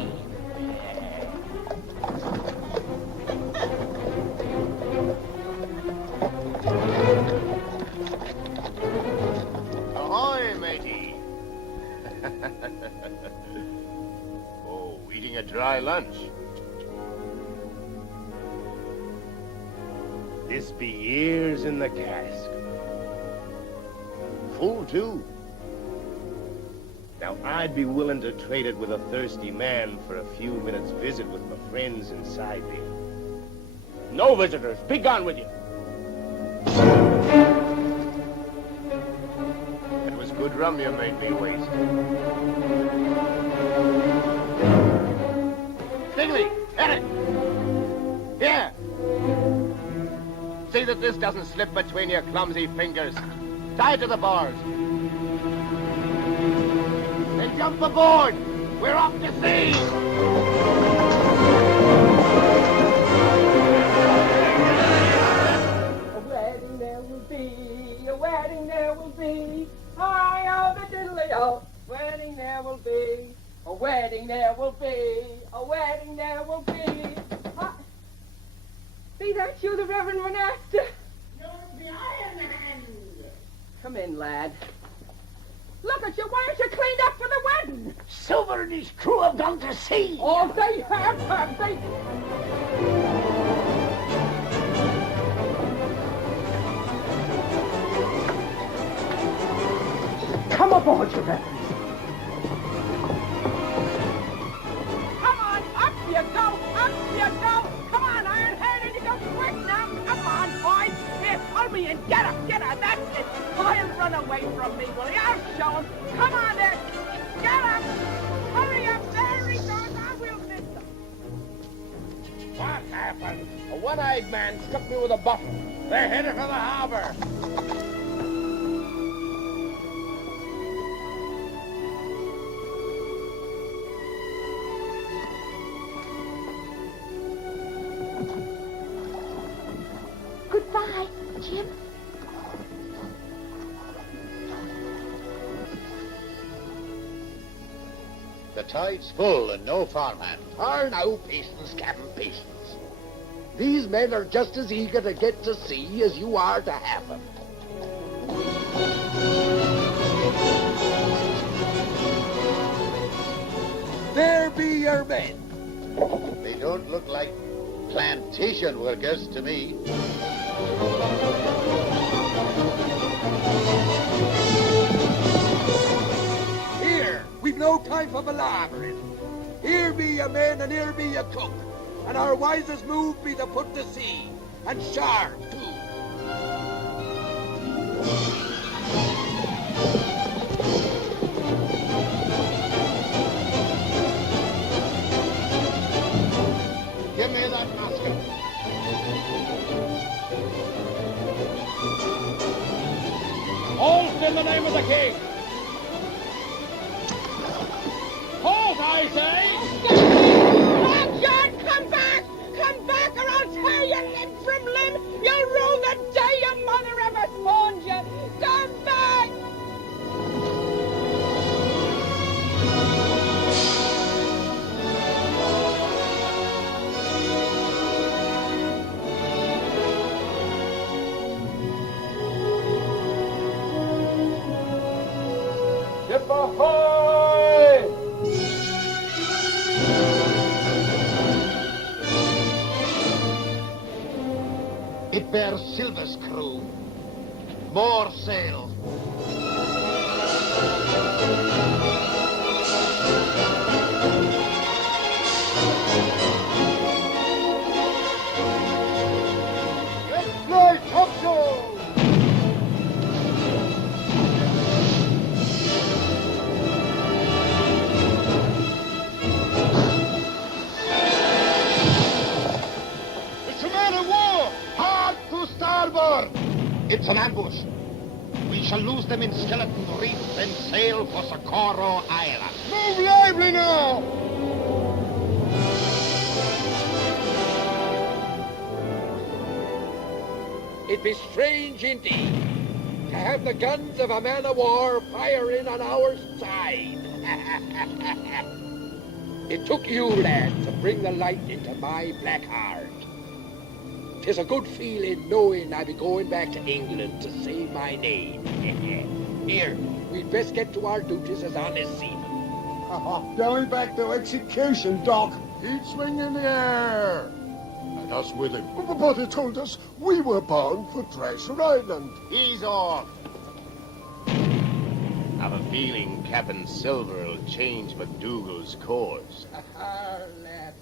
Ahoy, matey! Oh, eating a dry lunch. This be years in the cask. Full, too. Now, I'd be willing to trade it with a thirsty man for a few minutes' visit with my friends inside there. No visitors. Be gone with you. It was good rum you made me waste. Stigley, hit it! Here! See that this doesn't slip between your clumsy fingers. Tie it to the bars. Then jump aboard! We're off to sea! A wedding there will be, a wedding there will be. Hi, oh, the diddly-o. Wedding there will be, a wedding there will be, a wedding there will be. Be that you, the Reverend Monaster? You're the Iron Hand. Come in, lad. Look at you. Why aren't you cleaned up for the wedding? Silver and his crew have gone to sea. Oh, they have they? Come aboard, your Reverend. Come on, up you go, up you go. Come on, Iron Hand, and you go quick now. Come on, boys. Here, pull me in. Get her, that's it. I'll run away from me, will you? I'll show him. Come on there. Get up. Hurry up. There he goes. I will miss him. What happened? A one-eyed man struck me with a bottle. They're headed for the harbor. Goodbye, Jim. The tide's full and no farmhand. Are now, patience, Captain, patience. These men are just as eager to get to sea as you are to have them. There be your men. They don't look like plantation workers to me. Here, we've no time for palavering. Here be your men and here be your cook. And our wisest move be to put to sea. And sharp, too. Give me that musket. king! Halt, I say! Long John, come back! Come back or I'll tear you limb from limb! You'll rue the day your mother ever spawned you! Come back! Ship ahoy! It bears Silver's crew. More sail. Let's fly topsail! It's a man of war! Hard to starboard! It's an ambush. We shall lose them in Skeleton Reef and sail for Socorro Island. Move lively now! It be strange indeed to have the guns of a man-of-war firing on our side. It took you, lad, to bring the light into my black heart. 'Tis a good feeling knowing I be going back to England to save my name. Here, we'd best get to our duties as honest seamen. Going back to execution, Doc. He'd swing in the air. And us with him. But he told us we were bound for Treasure Island. He's off. I've a feeling Captain Silver will change MacDougall's course. Ah, lad,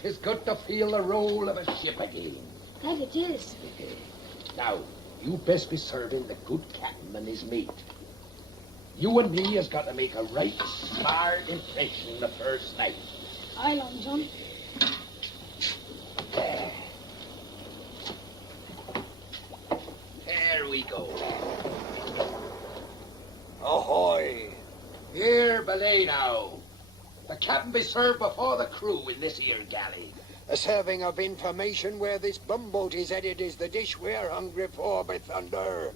'tis good to feel the roll of a ship again. That it is. Now, you best be serving the good captain and his mate. You and me has got to make a right smart impression the first night. Aye, Long John. There we go. Ahoy! Here, belay now. The captain be served before the crew in this here galley. A serving of information where this bumboat is headed is the dish we're hungry for, by thunder.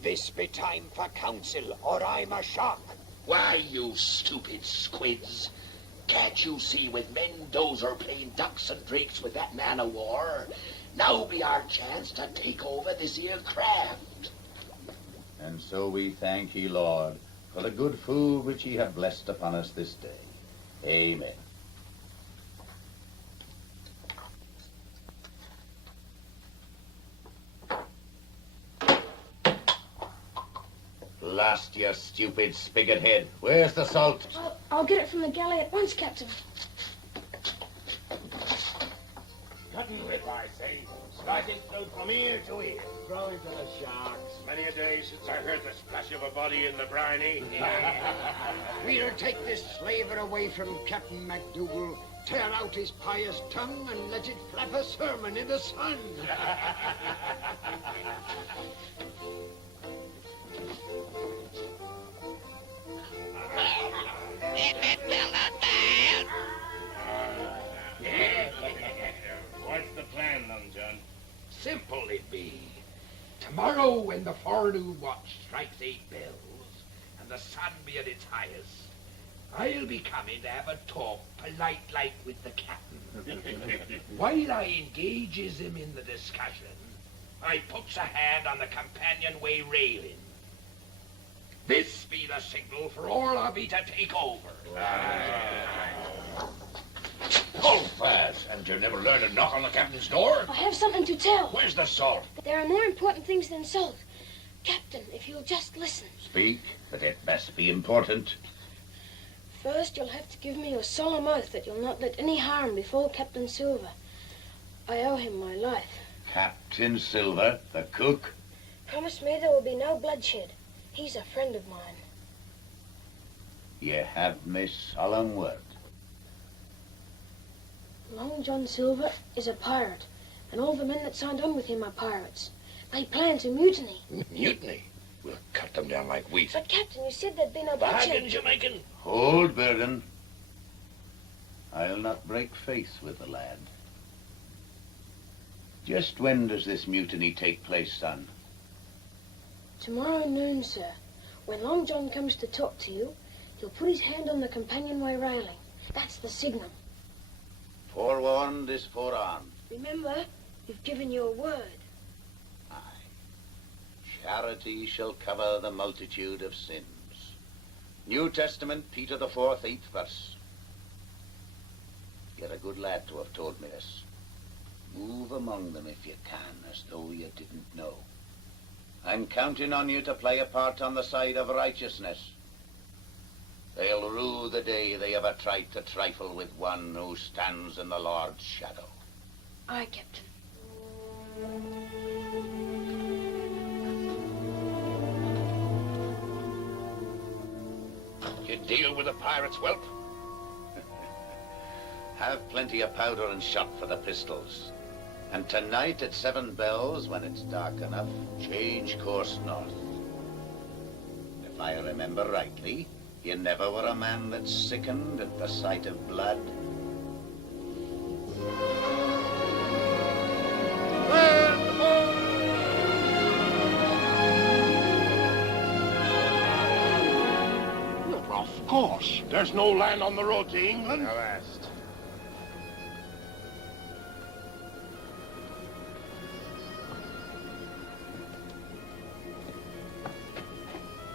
This be time for council, or I'm a shock. Why, you stupid squids. Can't you see with Mendoza playing ducks and drakes with that man-of-war? Now be our chance to take over this here craft. And so we thank ye, Lord, for the good food which ye have blessed upon us this day. Amen. Blast you stupid spigot head. Where's the salt? I'll get it from the galley at once, Captain. Cutting whip, I say. Slicing throat from ear to ear. Throwing to the sharks. Many a day since I heard the splash of a body in the briny. We'll take this slaver away from Captain MacDougall, tear out his pious tongue, and let it flap a sermon in the sun. What's the plan, Long John? Simple it be. Tomorrow, when the forenoon watch strikes 8 bells, and the sun be at its highest, I'll be coming to have a talk polite-like with the captain. While I engages him in the discussion, I puts a hand on the companionway railing. This be the signal for all of ye to take over. Hold fast, and you never learn to knock on the captain's door? I have something to tell. Where's the salt? There are more important things than salt. Captain, if you'll just listen. Speak, but it must be important. First, you'll have to give me your solemn oath that you'll not let any harm befall Captain Silver. I owe him my life. Captain Silver, the cook? Promise me there will be no bloodshed. He's a friend of mine. Ye have me solemn word. Long John Silver is a pirate, and all the men that signed on with him are pirates. They plan to mutiny. Mutiny? We'll cut them down like wheat. But, Captain, you said there'd be no Bargain, bloodshed. Jamaican. Hold, Bergen. I'll not break faith with the lad. Just when does this mutiny take place, son? Tomorrow noon, sir. When Long John comes to talk to you, he'll put his hand on the companionway railing. That's the signal. Forewarned is forearmed. Remember, we've given you a word. Charity shall cover the multitude of sins. New Testament, Peter the 4th, 8th verse. You're a good lad to have told me this. Move among them if you can, as though you didn't know. I'm counting on you to play a part on the side of righteousness. They'll rue the day they ever tried to trifle with one who stands in the Lord's shadow. Aye, Captain. You deal with the pirates, whelp? Have plenty of powder and shot for the pistols. And tonight at 7 bells, when it's dark enough, change course north. If I remember rightly, you never were a man that sickened at the sight of blood. Of course. There's no land on the road to England. Avast.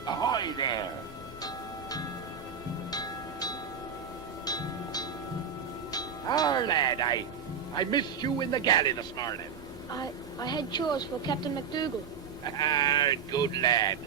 Ahoy there. Lad, I missed you in the galley this morning. I had chores for Captain MacDougall. Good lad.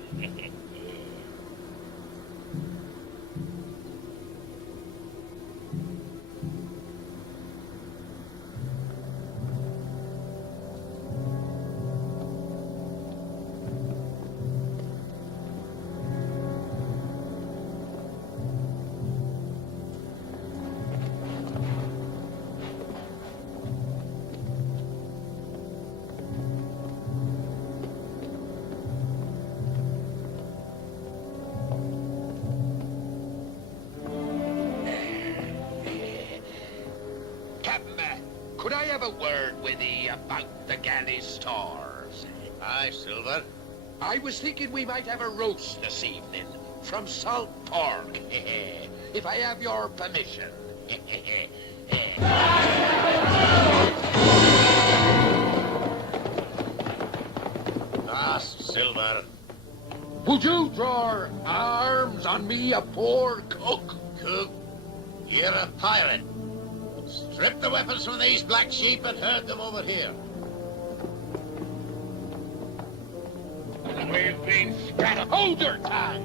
Could I have a word with ye about the galley stores? Aye, Silver. I was thinking we might have a roast this evening from salt pork, if I have your permission. Ask Silver. Would you draw arms on me, a poor cook? Cook, you're a pirate. Strip the weapons from these black sheep and herd them over here. We've been spat. Hold your tongue!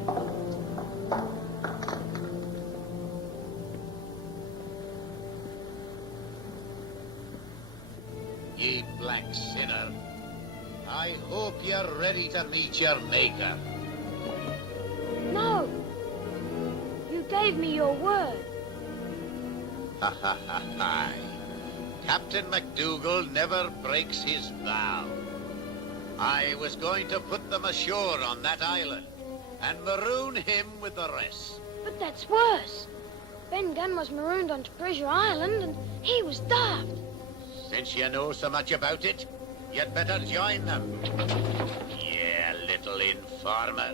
Ye black sinner, I hope you're ready to meet your maker. No! You gave me your word. Ha ha ha ha. Captain MacDougall never breaks his vow. I was going to put them ashore on that island and maroon him with the rest. But that's worse. Ben Gunn was marooned onto Treasure Island and he was daft. Since you know so much about it, you'd better join them. Yeah, little informer.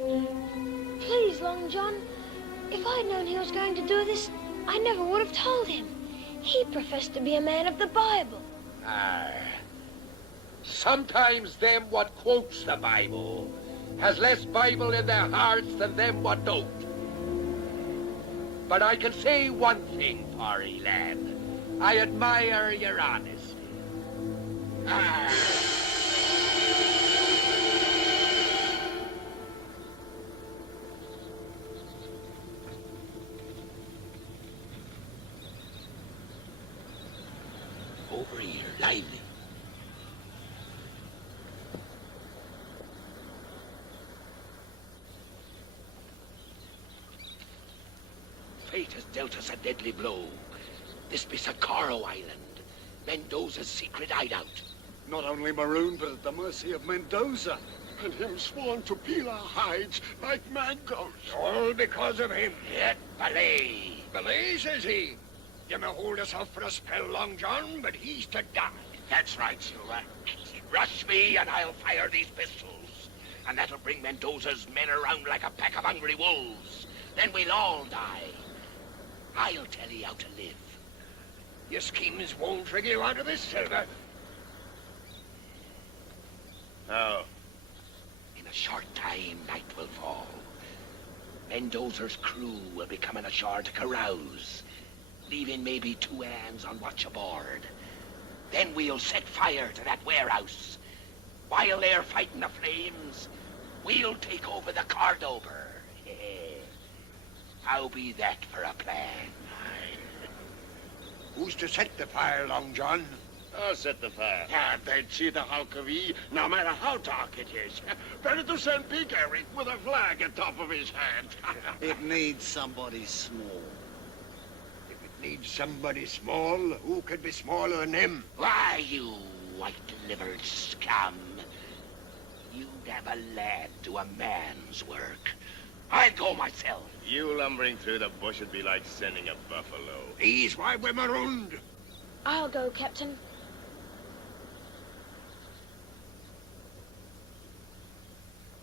Please, Long John, if I'd known he was going to do this, I never would have told him. He professed to be a man of the Bible. Sometimes them what quotes the Bible has less Bible in their hearts than them what don't. But I can say one thing, Parry lad. I admire your honesty. Over here, lively. Fate has dealt us a deadly blow. This be Socorro Island, Mendoza's secret hideout. Not only marooned, but at the mercy of Mendoza. and him sworn to peel our hides like mangoes. All because of him. Yet belay. Belay, says he. You may hold us off for a spell, Long John, but he's to die. That's right, Silver. Rush me and I'll fire these pistols. And that'll bring Mendoza's men around like a pack of hungry wolves. Then we'll all die. I'll tell you how to live. Your schemes won't trigger you out of this, Silver. How? In a short time, night will fall. Mendoza's crew will be coming ashore to carouse, leaving maybe 2 hands on watch aboard. Then we'll set fire to that warehouse. While they're fighting the flames, we'll take over the Cordover. How be that for a plan? Who's to set the fire, Long John? I'll set the fire. Ah, they'd see the hulk of ye, no matter how dark it is. Better to send Big Eric with a flag atop of his head. It needs somebody small. If it needs somebody small, who could be smaller than him? Why, you white-livered scum. You'd have a lad do a man's work. I'd go myself. You lumbering through the bush would be like sending a buffalo. He's why we're marooned. I'll go, Captain.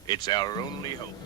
It's our only hope.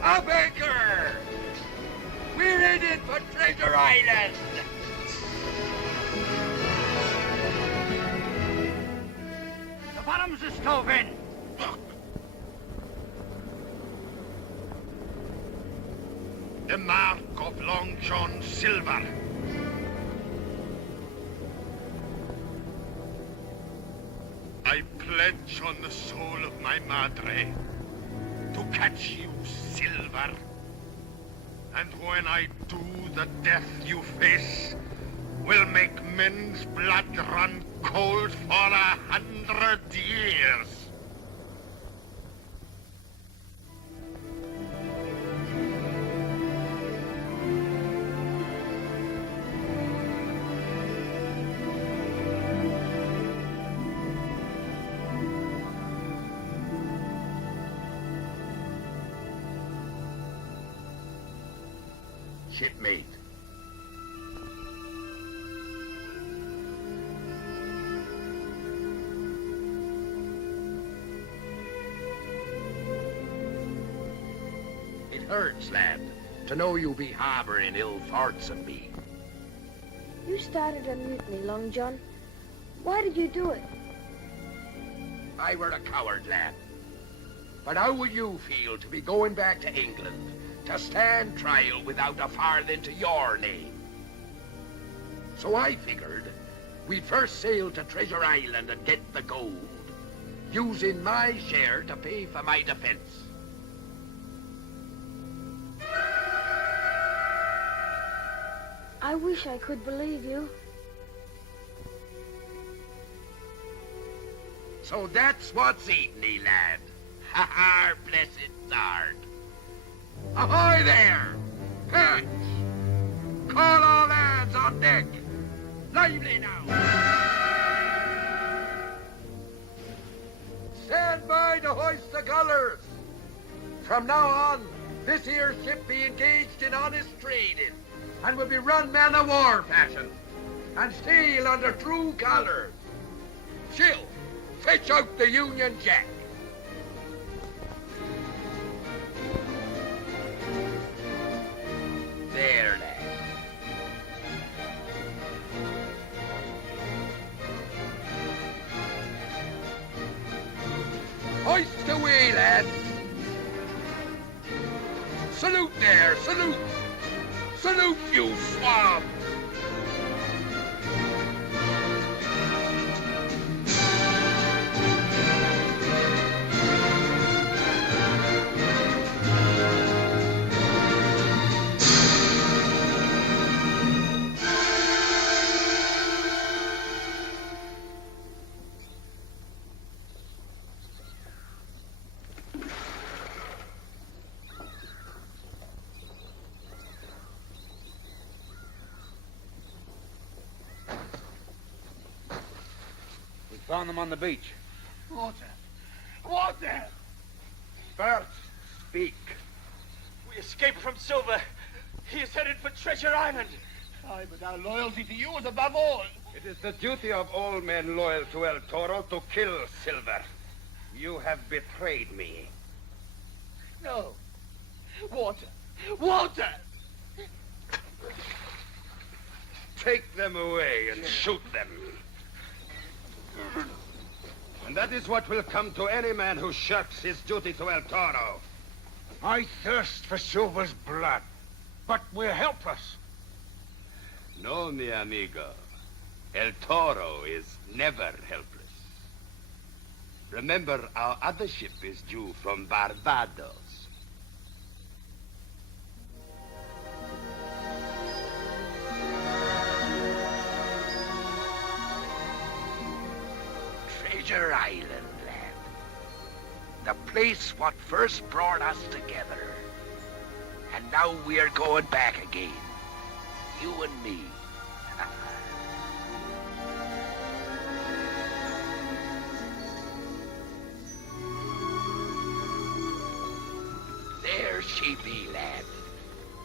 Up anchor! We're headed for Treasure Island! The bottoms are stove in! The mark of Long John Silver. I pledge on the soul of my madre to catch you, Silver. And when I do, the death you face will make men's blood run cold for 100 years. shipmate. It hurts, lad, to know you be harboring ill thoughts of me. You started a mutiny, Long John. Why did you do it? I were a coward, lad. But how would you feel to be going back to England to stand trial without a farthing to your name? So I figured we'd first sail to Treasure Island and get the gold, using my share to pay for my defense. I wish I could believe you. So that's what's eating me, lad. Ha ha, blessed Zard. Ahoy there! Catch! Call all hands on deck! Lively now! Stand by to hoist the colours! From now on, this here ship be engaged in honest trading, and will be run man-of-war fashion, and sail under true colours. Chill, fetch out the Union Jack. There, lad. Hoist away, lad. Salute there, salute. Salute, you swab. Found them on the beach. Water! Water! First, speak. We escaped from Silver. He is headed for Treasure Island. Aye, but our loyalty to you is above all. It is the duty of all men loyal to El Toro to kill Silver. You have betrayed me. No. Water! Water! Take them away and shoot them. And that is what will come to any man who shirks his duty to El Toro. I thirst for Silver's blood, but we're helpless. No, mi amigo. El Toro is never helpless. Remember, our other ship is due from Barbados. Treasure Island, lad. The place what first brought us together. And now we're going back again. You and me. There she be, lad.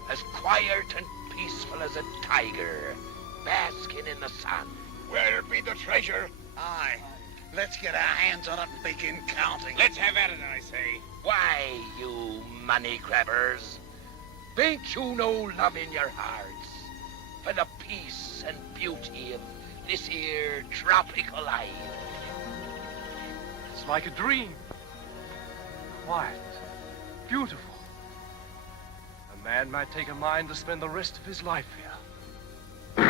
As quiet and peaceful as a tiger, basking in the sun. Where'll be the treasure? Aye. Let's get our hands on it and begin counting. Let's have at it, I say. Why, you money grabbers? Ain't you no love in your hearts for the peace and beauty of this here tropical island? It's like a dream. Quiet. Beautiful. A man might take a mind to spend the rest of his life here.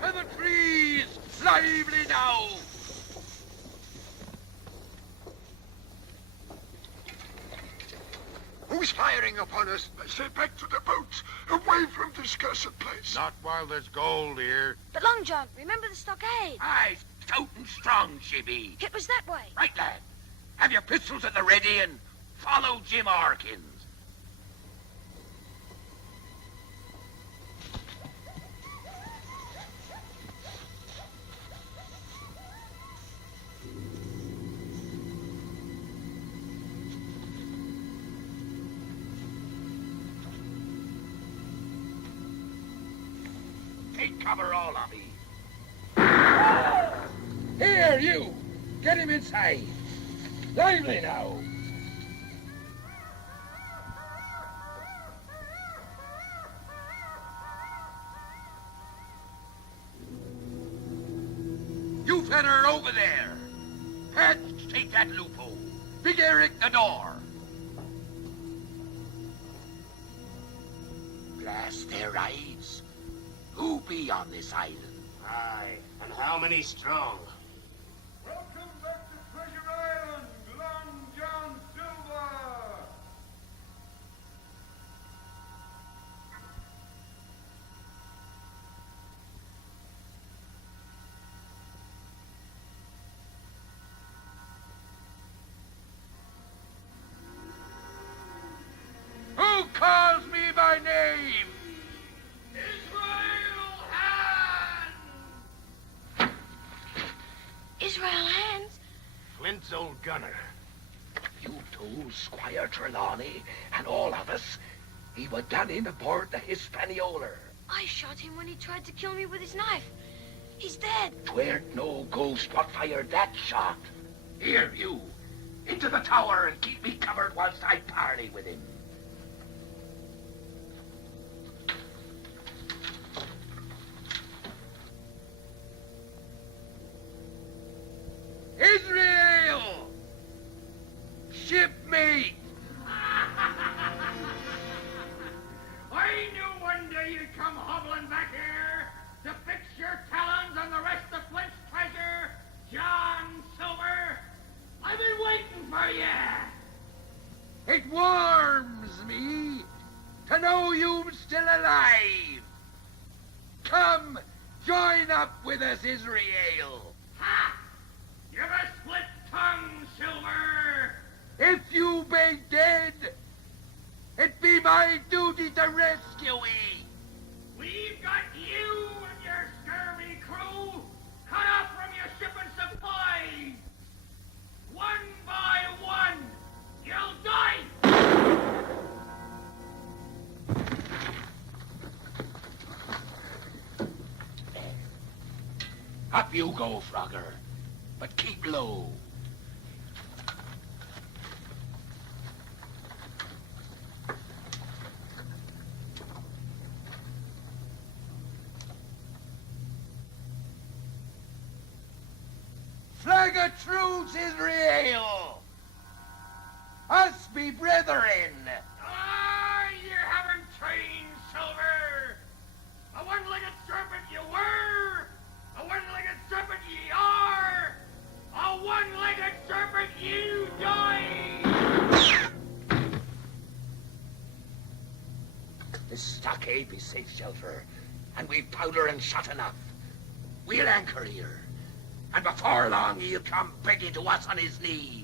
To the trees! Lively now! Who's firing upon us? I say back to the boats, away from this cursed place. Not while there's gold here. But Long John, remember the stockade? Aye, stout and strong she be. It was that way. Right, lad. Have your pistols at the ready and follow Jim Harkins. cover all of ye. Here, you! Get him inside. Lively now! You feller over there! Hedge, take that loophole. Big Eric, the door. Blast their eyes. Who be on this island? Aye, and how many strong? Welcome back to Treasure Island, Long John Silver! Who calls me by name? Israel Hands? Flint's old gunner. You told Squire Trelawney and all of us he was done in aboard the Hispaniola. I shot him when he tried to kill me with his knife. He's dead. 'Tweren't no ghost what fired that shot. Here, you. Into the tower and keep me covered whilst I parley with him. Israel! Shipmate! I knew one day you'd come hobbling back here to fix your talons on the rest of Flint's treasure, John Silver. I've been waiting for you. It warms me to know you're still alive. Come, join up with us, Israel. Ha! You've a split tongue, Silver. If you be dead, it be my duty to rescue ye. We've got you and your scurvy crew cut off from your shipping supplies. One by one, you'll die. Up you go, Frogger, but keep low. Flag of truce, Israel! Us be brethren! Ah, you haven't changed, Silver. A one-legged serpent you were, a one-legged serpent ye are, a one-legged serpent you die. This stockade be safe shelter, and we've powder and shot enough. We'll anchor here, and before long he'll come begging to us on his knees.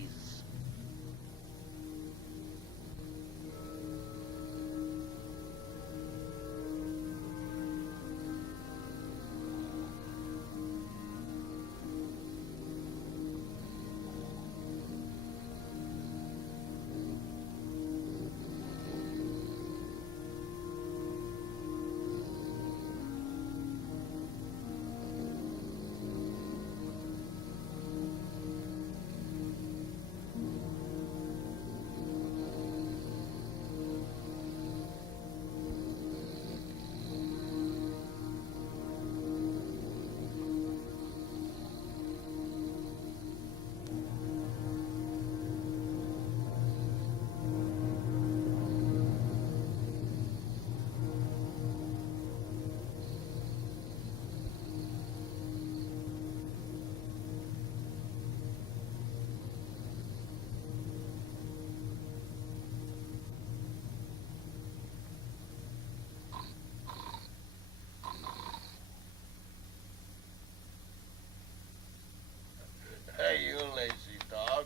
Hey, you lazy dog.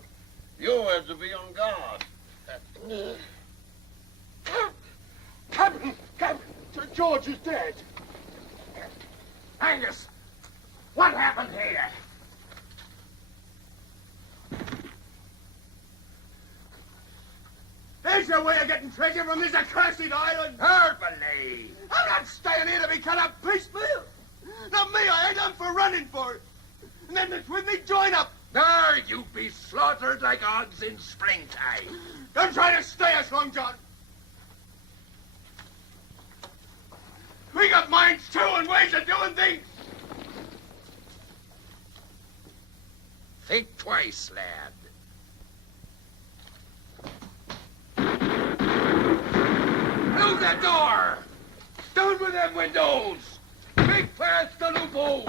You had to be on guard. Captain! George is dead. Angus, what happened here? There's your way of getting treasure from this accursed island. Hard believe. I'm not staying here to be cut up piecemeal. Not me, I ain't done for running for it. And then it's with me join up. There, you be slaughtered like hogs in springtime. Don't try to stay us, Long John. We got minds too and ways of doing things. Think twice, lad. Close that door! Down with them windows! Make fast the loopholes!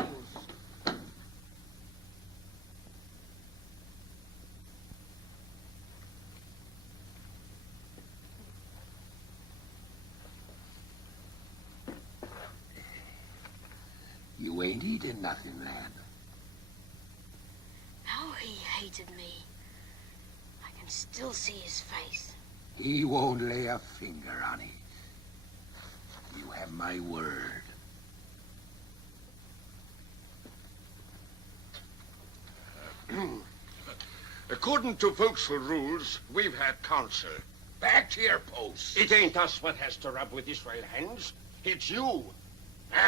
You ain't eating nothing, lad. How he hated me. I can still see his face. He won't lay a finger on it. You have my word. According to Vauxhall rules, we've had counsel. Back to your posts. It ain't us what has to rub with Israel hands. It's you.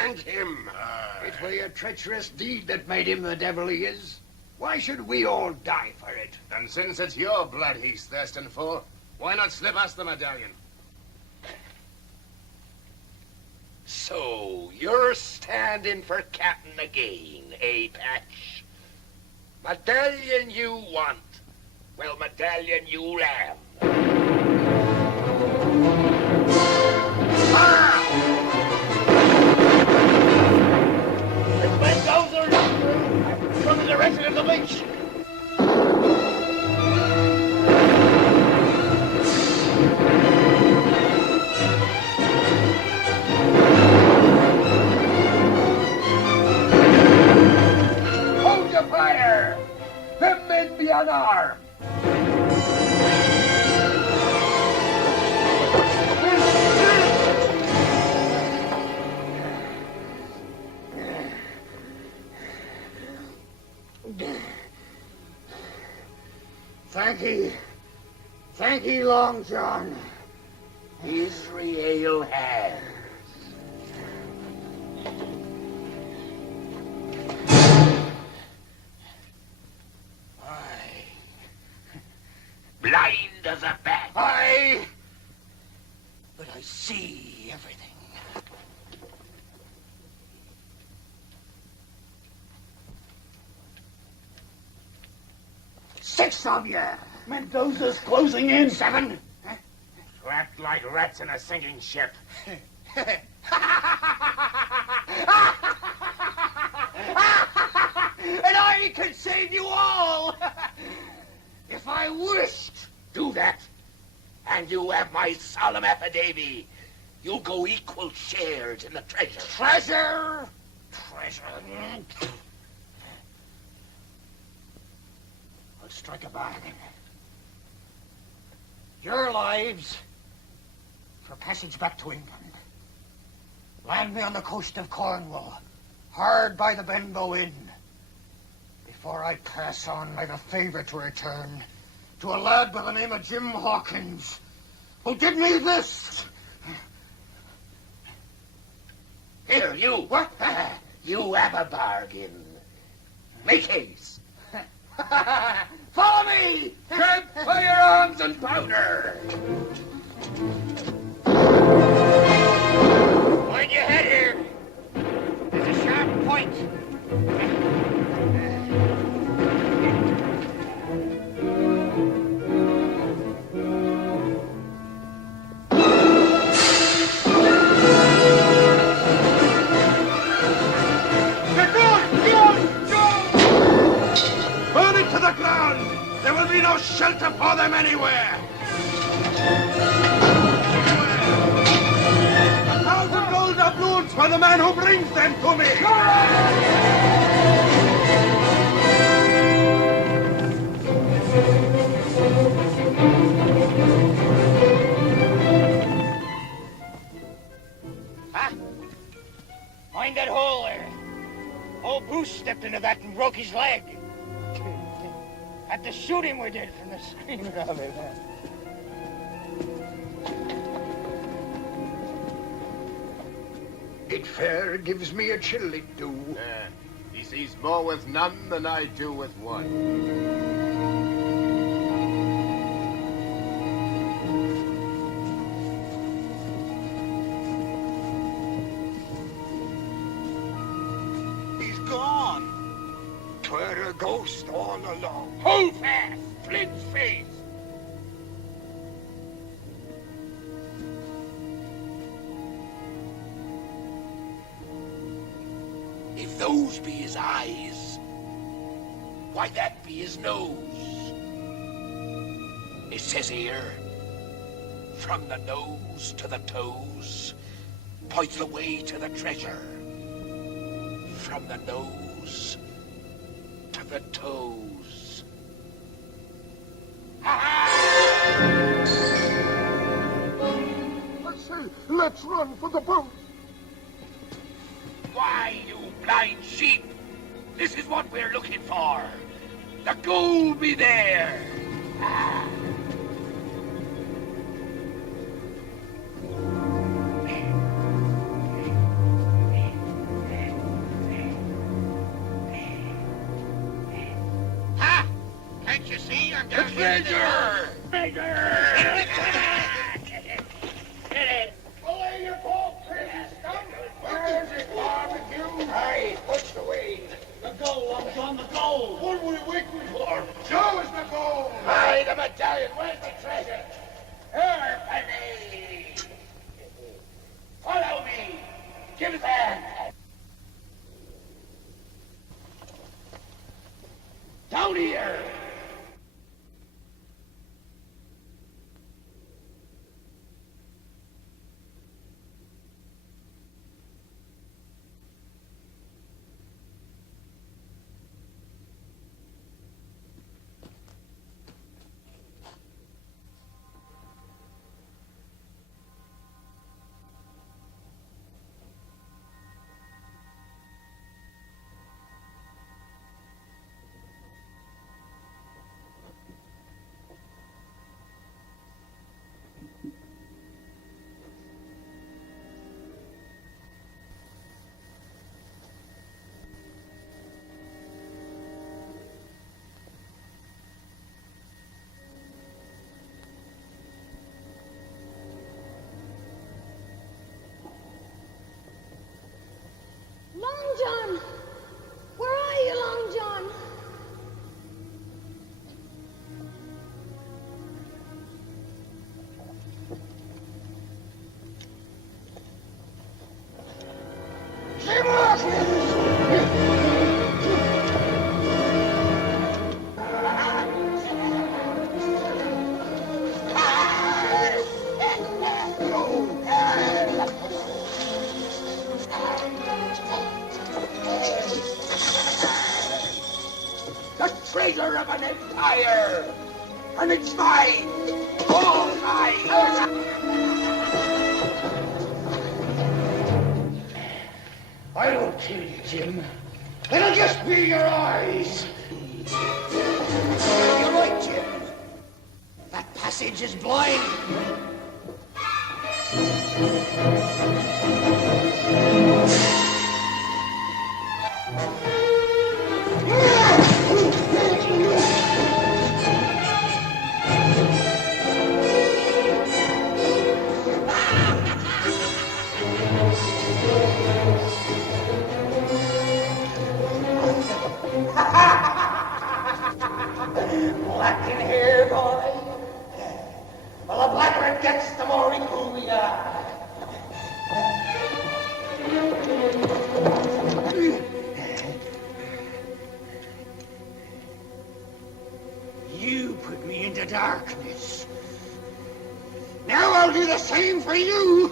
And him. It were your treacherous deed that made him the devil he is. Why should we all die for it? And since it's your blood he's thirsting for, why not slip us the medallion? So, you're standing for captain again, eh, Patch? Medallion you want. Well, medallion you'll have. This man goes from the direction of the beach. Hold your fire! Them men be unarmed! Thank ye, Long John. Israel has. Blind as a bat. But I see everything. Six of you. Mendoza's closing in. 7. Trapped like rats in a sinking ship. And I can save you all. If I wished. Do that, and you have my solemn affidavit. You'll go equal shares in the treasure. Treasure. I'll strike a bargain. Your lives for passage back to England. Land me on the coast of Cornwall, hard by the Benbow Inn. Before I pass on, I've a favour to return to a lad by the name of Jim Hawkins, who did me this. Here, you. What? You have a bargain. Make haste. Follow me! Grab firearms and powder. Point your head here. There's a sharp point. Burn it to the ground! There will be no shelter for them anywhere! 1,000 gold doubloons for the man who brings them to me! Mind that hole there. Old Bruce stepped into that and broke his leg. Had to shoot him, we did, from the screaming of it. It fair gives me a chill, it do. He sees more with none than I do with one. Twere a ghost all along. Hold fast, Flint's face! If those be his eyes, why that be his nose? It says here, from the nose to the toes, points the way to the treasure. From the nose to the toes. I say, let's run for the boat. Why, you blind sheep? This is what we're looking for. The gold be there. Can't you see I'm down here? Belay your ball, pretty scum! Where is it, barbecue? Hey, push away. The goal, Long John, the goal! What were we waiting for? Show us the goal! Hey, the medallion, where's the treasure? Here, Penny! Follow me! Give us a hand! Down here! Long John! Where are you, Long John? The treasure of an empire! And it's mine! All mine! I won't kill you, Jim. It'll just be your eyes. You're right, Jim. That passage is blind. Black in hair, boy. Well, the blacker it gets, the more equal we are. You put me into darkness. Now I'll do the same for you.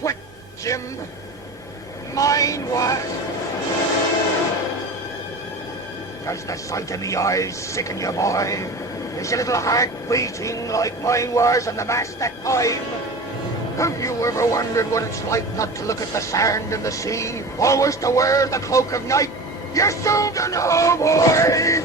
Quick, Jim. Mine was. Does the sight of me eyes sicken you, boy? Is your little heart beating like mine was on the mast that time? Have you ever wondered what it's like not to look at the sand and the sea, always to wear the cloak of night? You're soon to know, boys!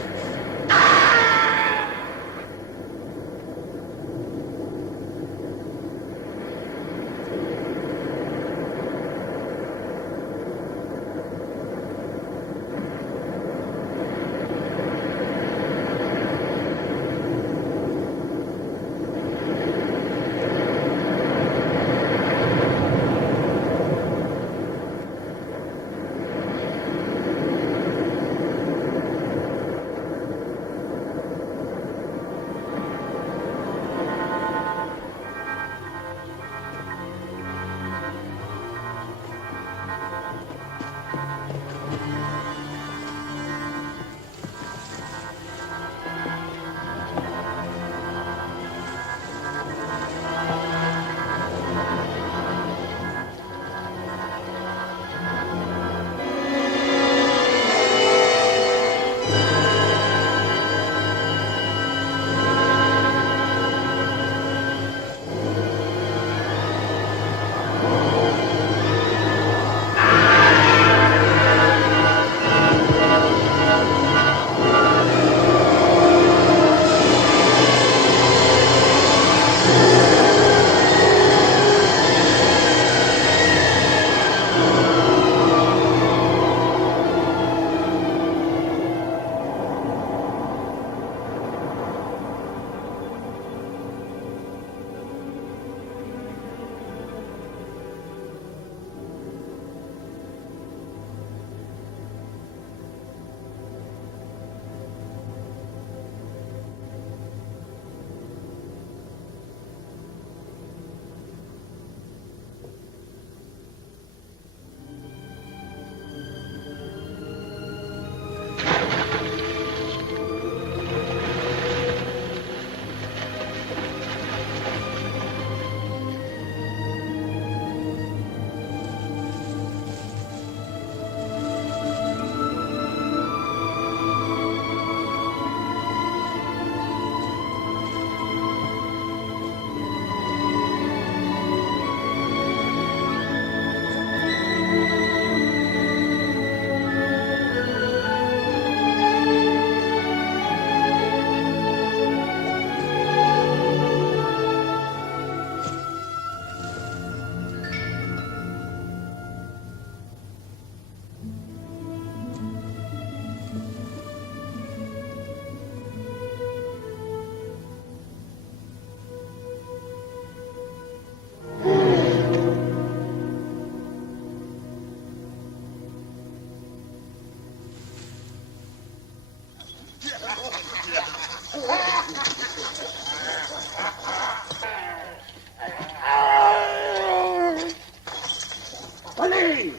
Belay!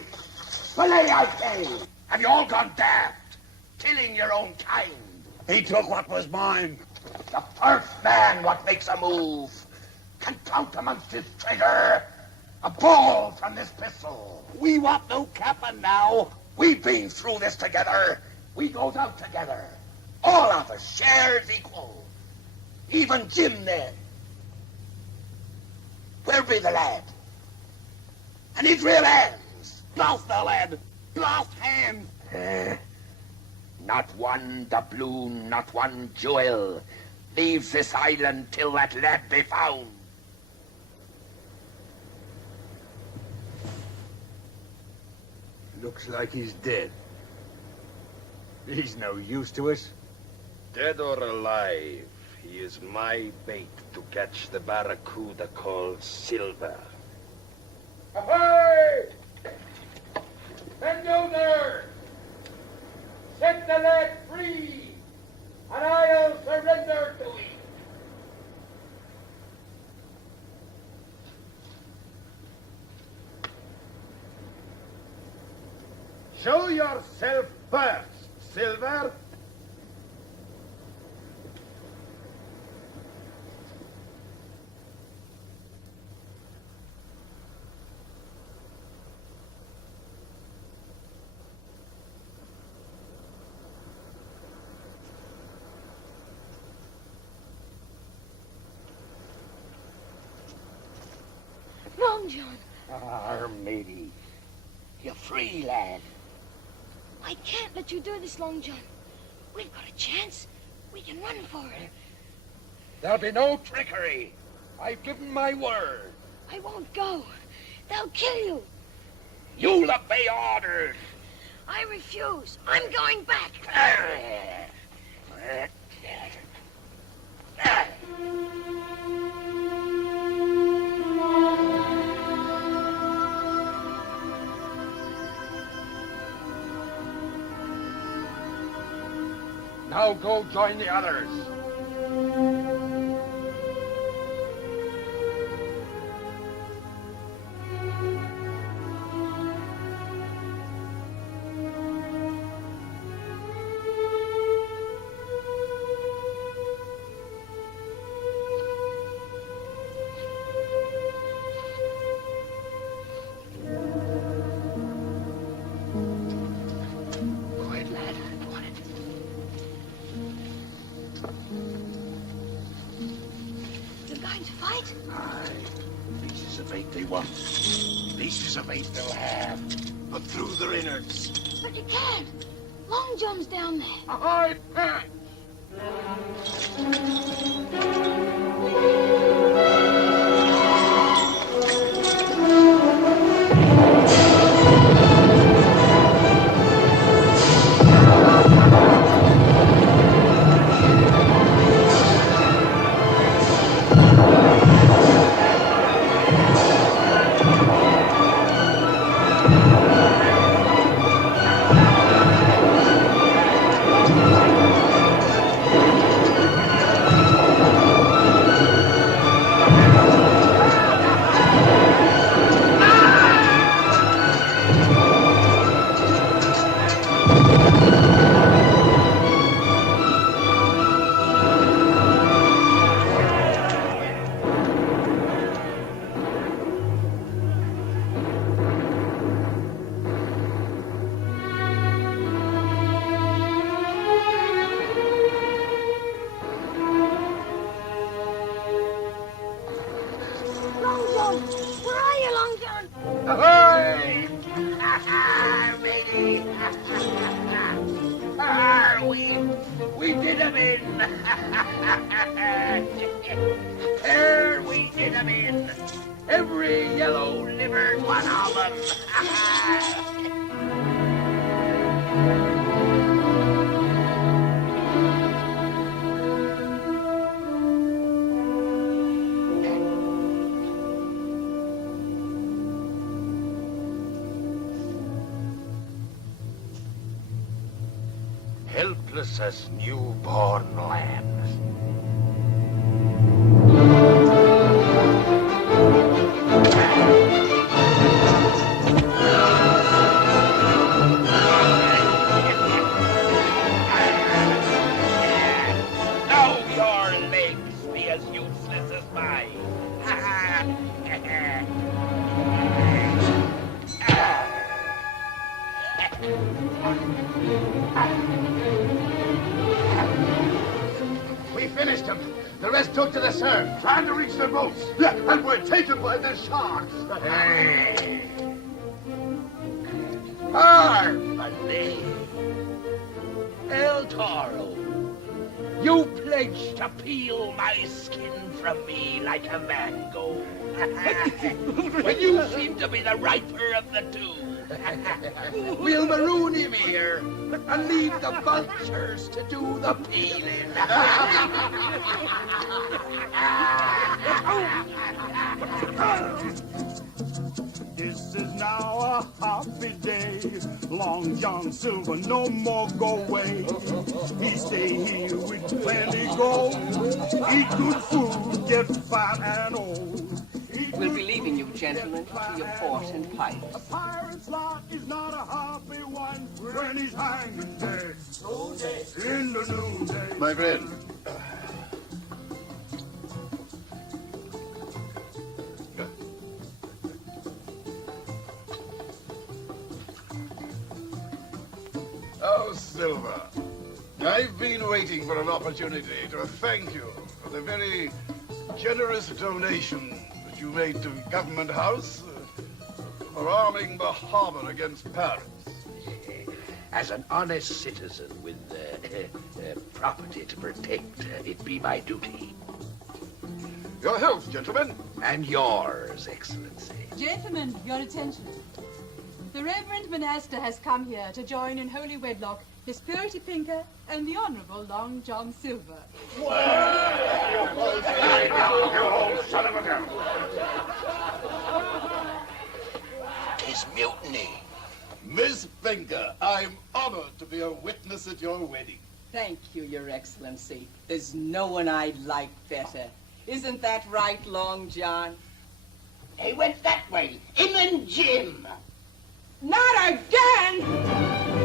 Belay, I say! Have you all gone daft? Killing your own kind. He took what was mine. The first man what makes a move can count amongst his traitor a ball from this pistol. We want no cap'n now. We've been through this together. We goes out together. All of us shares equal. Even Jim there. Where be the lad? And his real hands. Blast the lad. Blast hands. Not one doubloon, not one jewel leaves this island till that lad be found. Looks like he's dead. He's no use to us. Dead or alive, he is my bait to catch the barracuda called Silver. Ahoy! Bend over! Set the lad free, and I'll surrender to him. Show yourself first, Silver. John. matey. You're free, lad. I can't let you do this, Long John. We've got a chance. We can run for it. There'll be no trickery. I've given my word. I won't go. They'll kill you. You'll obey orders. I refuse. I'm going back. Now go join the others. Quiet, lad. Quiet. You're going to fight? Aye. Pieces of eight they want. Pieces of eight they'll have. But through their innards. But you can't. Long John's down there. Ahoy, Pat! Long John! Where are you, Long John? Ahoy! matey! We did 'em in! There we did 'em in! Every yellow-livered one of 'em! Helpless as newborn lambs. Now your legs be as useless as mine. We finished them. The rest took to the surf, trying to reach the boats. And were taken by the sharks. Harmony. El Toro, you pledged to peel my skin from me like a mango. When you seem to be the riper of the two. We'll maroon him here and leave the vultures to do the peeling. This is now a happy day. Long John Silver no more go away. He stay here with plenty gold. Eat good food, get fat and old. We'll be leaving you, gentlemen, to your port and pipe. A pirate's lot is not a happy one when he's hanging dead. In the noonday. My friend. Oh, Silver. I've been waiting for an opportunity to thank you for the very generous donation that you made to Government House for arming the harbor against pirates. As an honest citizen with property to protect, it be my duty. Your health, gentlemen. And yours, Excellency. Gentlemen, your attention. The Reverend Monaster has come here to join in holy wedlock His Purity Pinker and the Honourable Long John Silver. You old son of a gun! 'Tis mutiny. Miss Pinker, I'm honored to be a witness at your wedding. Thank you, Your Excellency. There's no one I'd like better. Isn't that right, Long John? He went that way. Him and Jim. Not again!